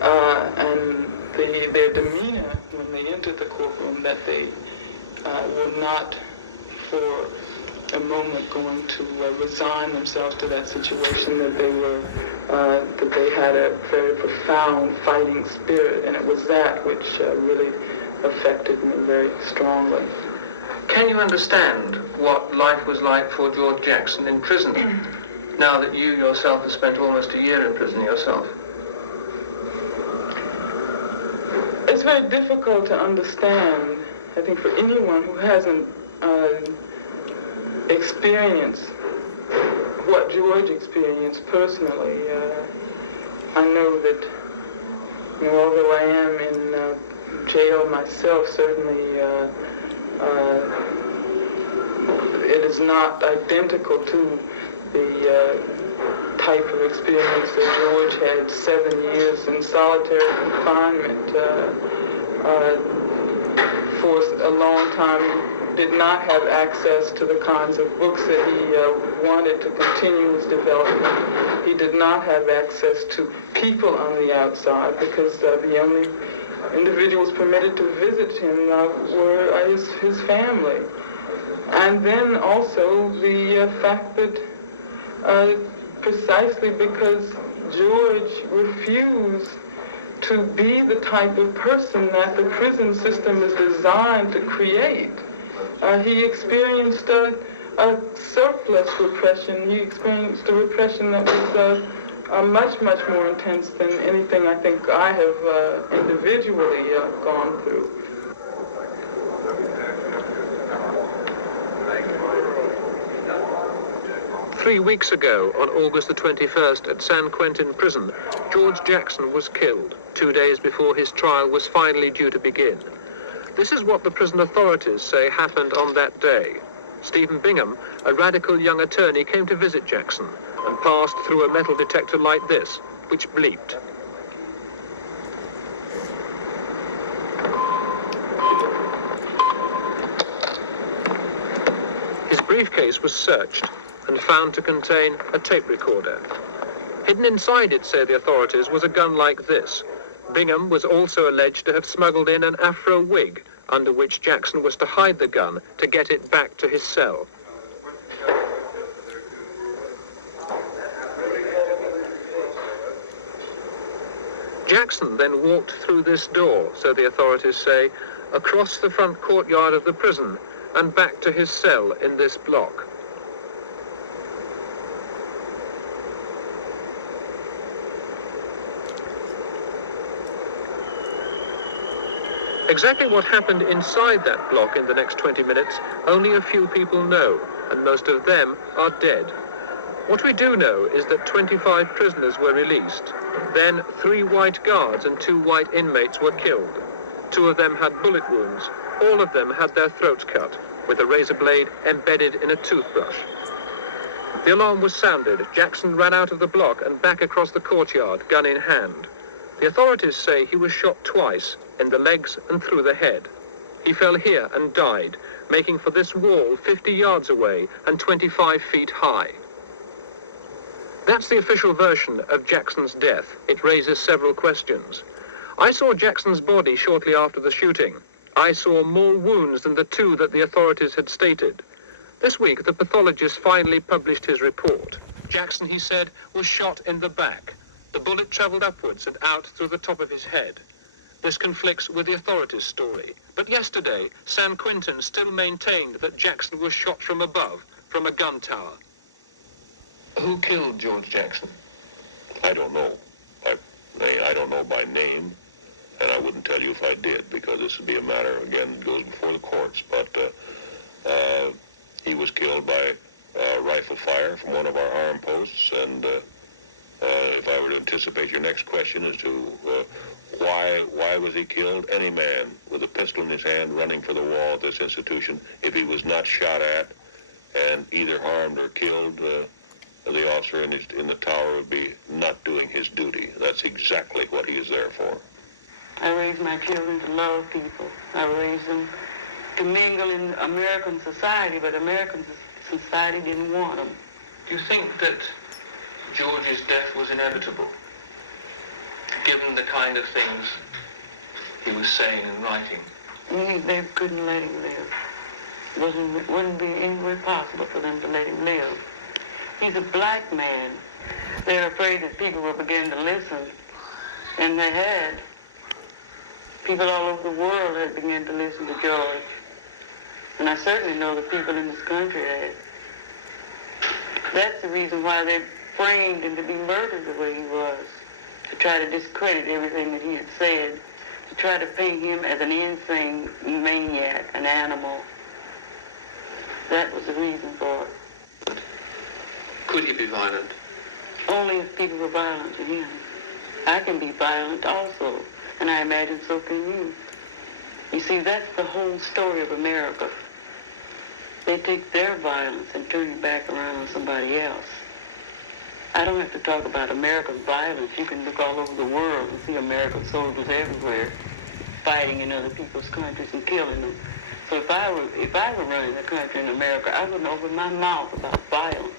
and their demeanor when they entered the courtroom that they were not for a moment going to resign themselves to that situation, that they had a very profound fighting spirit, and it was that which really affected me very strongly. Can you understand what life was like for George Jackson in prison, now that you yourself have spent almost a year in prison yourself? It's very difficult to understand, I think, for anyone who hasn't experienced what George experienced personally. I know that, although I am in jail myself, certainly it is not identical to the type of experience that George had. 7 years in solitary confinement for a long time. Did not have access to the kinds of books that he wanted to continue his development. He did not have access to people on the outside because the only individuals permitted to visit him were his family. And then also the fact that precisely because George refused to be the type of person that the prison system is designed to create, he experienced a surplus repression. He experienced a repression that was much, much more intense than anything I think I have individually gone through. Three weeks ago, on August the 21st, at San Quentin Prison, George Jackson was killed, 2 days before his trial was finally due to begin. This is what the prison authorities say happened on that day. Stephen Bingham, a radical young attorney, came to visit Jackson and passed through a metal detector like this, which bleeped. His briefcase was searched. and found to contain a tape recorder. Hidden inside it, say the authorities, was a gun like this. Bingham was also alleged to have smuggled in an afro wig, under which Jackson was to hide the gun to get it back to his cell. Jackson then walked through this door, so the authorities say, across the front courtyard of the prison and back to his cell in this block. Exactly what happened inside that block in the next 20 minutes, only a few people know, and most of them are dead. What we do know is that 25 prisoners were released. Then 3 white guards and 2 white inmates were killed. 2 of them had bullet wounds. All of them had their throats cut, with a razor blade embedded in a toothbrush. The alarm was sounded. Jackson ran out of the block and back across the courtyard, gun in hand. The authorities say he was shot twice, in the legs and through the head. He fell here and died, making for this wall 50 yards away and 25 feet high. That's the official version of Jackson's death. It raises several questions. I saw Jackson's body shortly after the shooting. I saw more wounds than the 2 that the authorities had stated. This week, the pathologist finally published his report. Jackson, he said, was shot in the back. The bullet traveled upwards and out through the top of his head. This conflicts with the authorities' story. But yesterday, San Quentin still maintained that Jackson was shot from above, from a gun tower. Who killed George Jackson? I don't know. I don't know by name, and I wouldn't tell you if I did, because this would be a matter, again, that goes before the courts. But he was killed by rifle fire from one of our arm posts, and if I were to anticipate your next question as to why was he killed, any man with a pistol in his hand running for the wall at this institution, if he was not shot at and either harmed or killed, the officer in the tower would be not doing his duty. That's exactly what he is there for. I raised my children to love people. I raised them to mingle in American society, but American society didn't want them. Do you think that George's death was inevitable, given the kind of things he was saying and writing? They couldn't let him live. It wouldn't be anywhere possible for them to let him live. He's a black man. They're afraid that people will begin to listen, and they had. People all over the world had begun to listen to George, and I certainly know the people in this country had. That's the reason why they framed him to be murdered the way he was, to try to discredit everything that he had said, to try to paint him as an insane maniac, an animal. That was the reason for it. Could he be violent? Only if people were violent to him. I can be violent also, and I imagine so can you. You see, that's the whole story of America. They take their violence and turn it back around on somebody else. I don't have to talk about American violence. You can look all over the world and see American soldiers everywhere fighting in other people's countries and killing them. So if I were running the country in America, I wouldn't open my mouth about violence.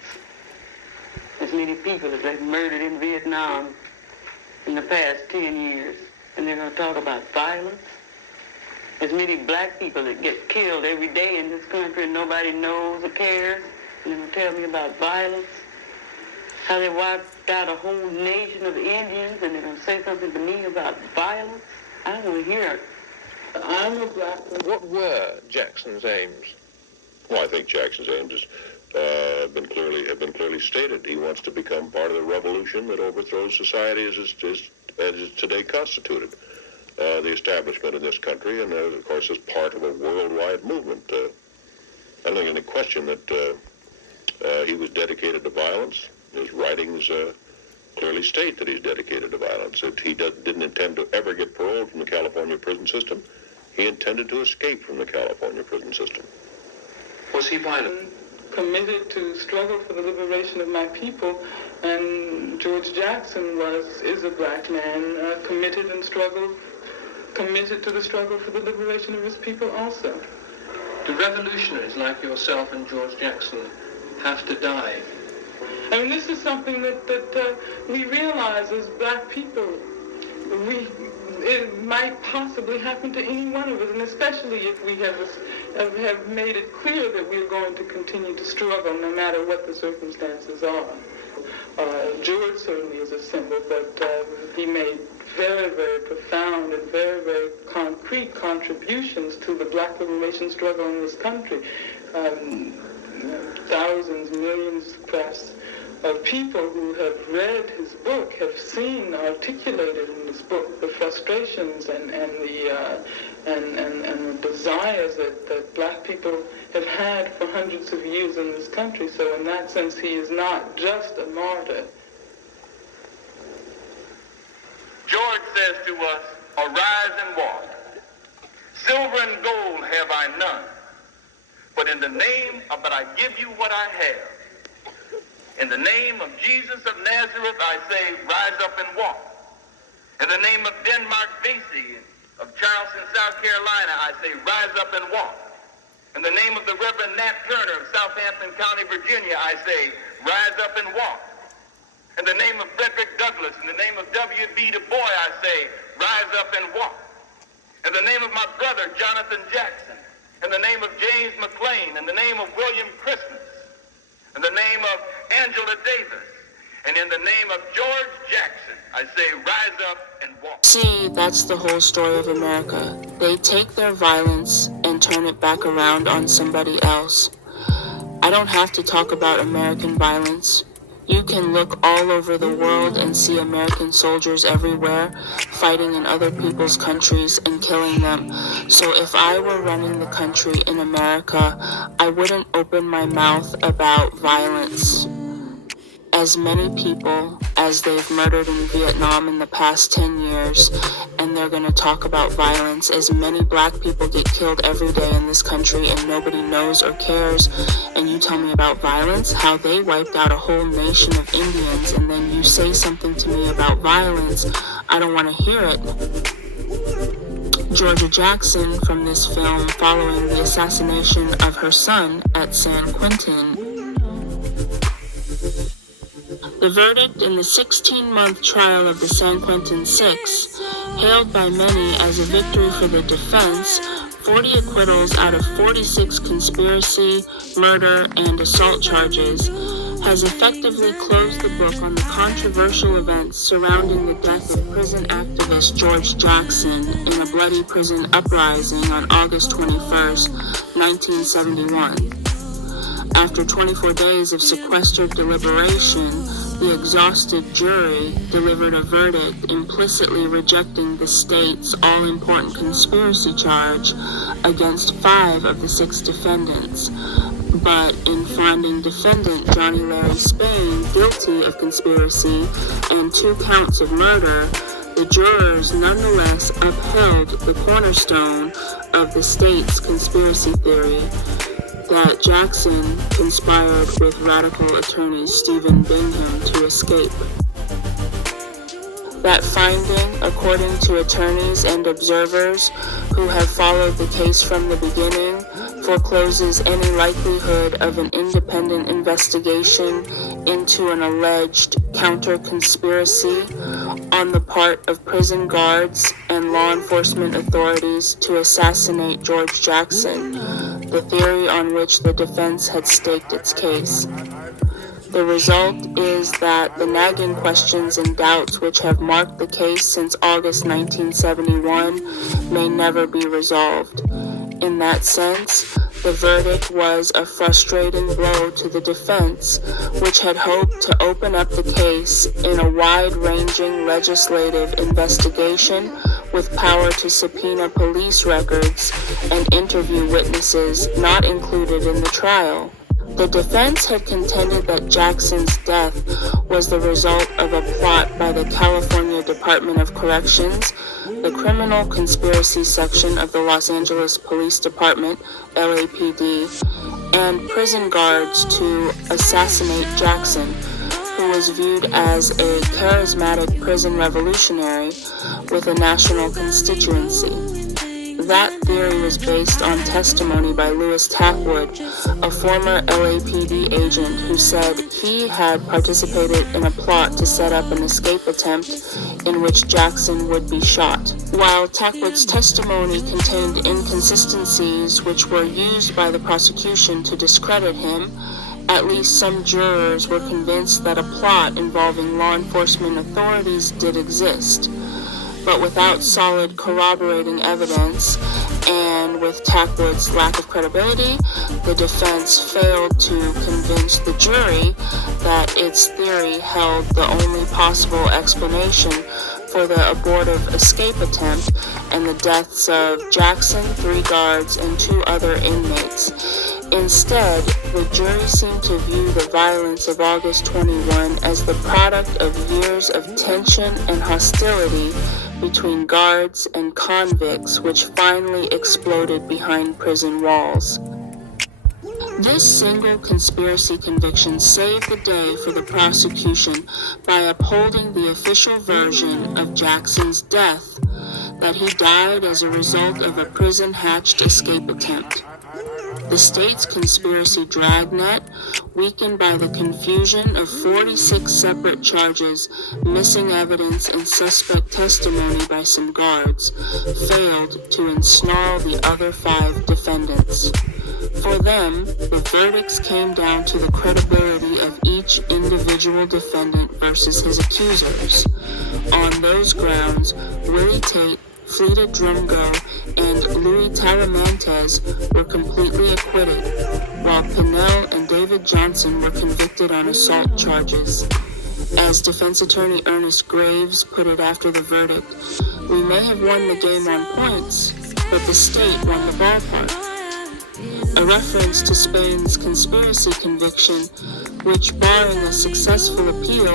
As many people as they've murdered in Vietnam in the past 10 years, and they're going to talk about violence. As many black people that get killed every day in this country and nobody knows or cares, and they're going to tell me about violence. How they wiped out a whole nation of Indians, and they're going to say something to me about violence. I don't want to hear it. I'm a black person. What were Jackson's aims? Well, I think Jackson's aims have been clearly stated. He wants to become part of the revolution that overthrows society as it's today constituted. The establishment in this country, and of course, as part of a worldwide movement. I don't think any question that he was dedicated to violence. His writings clearly state that he's dedicated to violence. That he didn't intend to ever get paroled from the California prison system. He intended to escape from the California prison system. Was he violent? Committed to struggle for the liberation of my people, and George Jackson is a black man, committed to the struggle for the liberation of his people also. Do revolutionaries like yourself and George Jackson have to die. I mean, this is something that we realize as black people. It might possibly happen to any one of us, and especially if we have made it clear that we're going to continue to struggle no matter what the circumstances are. George certainly is a symbol, but he made very, very profound and very, very concrete contributions to the black liberation struggle in this country. Thousands, millions, perhaps, of people who have read his book have seen articulated in this book the frustrations and the desires that black people have had for hundreds of years in this country. So in that sense, he is not just a martyr. George says to us, "Arise and walk. Silver and gold have I none, but I give you what I have. In the name of Jesus of Nazareth, I say, rise up and walk. In the name of Denmark Vesey of Charleston, South Carolina, I say, rise up and walk. In the name of the Reverend Nat Turner of Southampton County, Virginia, I say, rise up and walk. In the name of Frederick Douglass, in the name of W.B. Du Bois, I say, rise up and walk. In the name of my brother, Jonathan Jackson, in the name of James McLean, in the name of William Christmas, in the name of Angela Davis, and in the name of George Jackson, I say, rise up and walk. See, that's the whole story of America. They take their violence and turn it back around on somebody else. I don't have to talk about American violence. You can look all over the world and see American soldiers everywhere fighting in other people's countries and killing them. So if I were running the country in America, I wouldn't open my mouth about violence. As many people as they've murdered in Vietnam in the past 10 years, and they're going to talk about violence. As many black people get killed every day in this country and nobody knows or cares, and you tell me about violence, how they wiped out a whole nation of Indians, and then you say something to me about violence, I don't want to hear it. Georgia Jackson from this film following the assassination of her son at San Quentin. The verdict in the 16-month trial of the San Quentin Six, hailed by many as a victory for the defense, 40 acquittals out of 46 conspiracy, murder, and assault charges, has effectively closed the book on the controversial events surrounding the death of prison activist George Jackson in a bloody prison uprising on August 21st, 1971. After 24 days of sequestered deliberation, the exhausted jury delivered a verdict implicitly rejecting the state's all-important conspiracy charge against 5 of the 6 defendants, but in finding defendant Johnny Larry Spain guilty of conspiracy and 2 counts of murder, the jurors nonetheless upheld the cornerstone of the state's conspiracy theory, that Jackson conspired with radical attorney Stephen Bingham to escape. That finding, according to attorneys and observers who have followed the case from the beginning, forecloses any likelihood of an independent investigation into an alleged counter-conspiracy on the part of prison guards and law enforcement authorities to assassinate George Jackson, the theory on which the defense had staked its case. The result is that the nagging questions and doubts which have marked the case since August 1971 may never be resolved. In that sense, the verdict was a frustrating blow to the defense, which had hoped to open up the case in a wide-ranging legislative investigation with power to subpoena police records and interview witnesses not included in the trial. The defense had contended that Jackson's death was the result of a plot by the California Department of Corrections, the Criminal Conspiracy Section of the Los Angeles Police Department, LAPD, and prison guards to assassinate Jackson, who was viewed as a charismatic prison revolutionary with a national constituency. That theory was based on testimony by Louis Tackwood, a former LAPD agent who said he had participated in a plot to set up an escape attempt in which Jackson would be shot. While Tackwood's testimony contained inconsistencies which were used by the prosecution to discredit him, at least some jurors were convinced that a plot involving law enforcement authorities did exist. But without solid corroborating evidence, and with Tackwood's lack of credibility, the defense failed to convince the jury that its theory held the only possible explanation for the abortive escape attempt and the deaths of Jackson, 3 guards, and 2 other inmates. Instead, the jury seemed to view the violence of August 21 as the product of years of tension and hostility between guards and convicts, which finally exploded behind prison walls. This single conspiracy conviction saved the day for the prosecution by upholding the official version of Jackson's death, that he died as a result of a prison-hatched escape attempt. The state's conspiracy dragnet, weakened by the confusion of 46 separate charges, missing evidence, and suspect testimony by some guards, failed to ensnarl the other 5 defendants. For them, the verdicts came down to the credibility of each individual defendant versus his accusers. On those grounds, Willie Tate, Fleta Drumgo, and Louis Talamantes were completely acquitted, while Pinnell and David Johnson were convicted on assault charges. As defense attorney Ernest Graves put it after the verdict, "We may have won the game on points, but the state won the ballpark." A reference to Spain's conspiracy conviction, which, barring a successful appeal,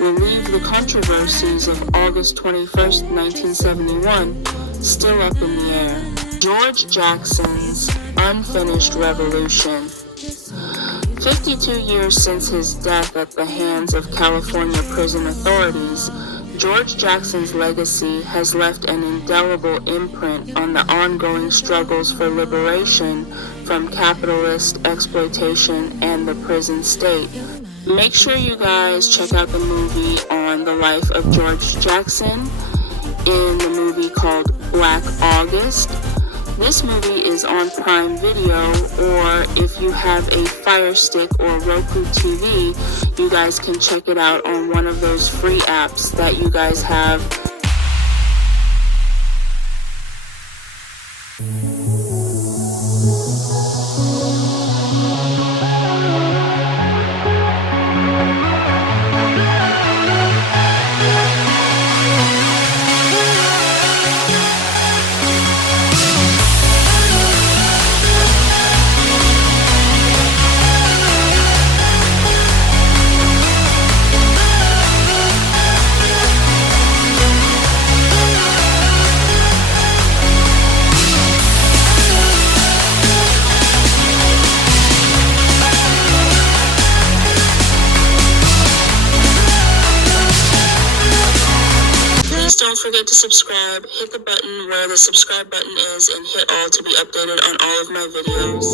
will leave the controversies of August 21st, 1971, still up in the air. George Jackson's unfinished revolution. 52 years since his death at the hands of California prison authorities, George Jackson's legacy has left an indelible imprint on the ongoing struggles for liberation from capitalist exploitation and the prison state. Make sure you guys check out the movie on the life of George Jackson in the movie called Black August. This movie is on Prime Video, or if you have a Fire Stick or Roku TV, you guys can check it out on one of those free apps that you guys have. Don't forget to subscribe, hit the button where the subscribe button is, and hit all to be updated on all of my videos.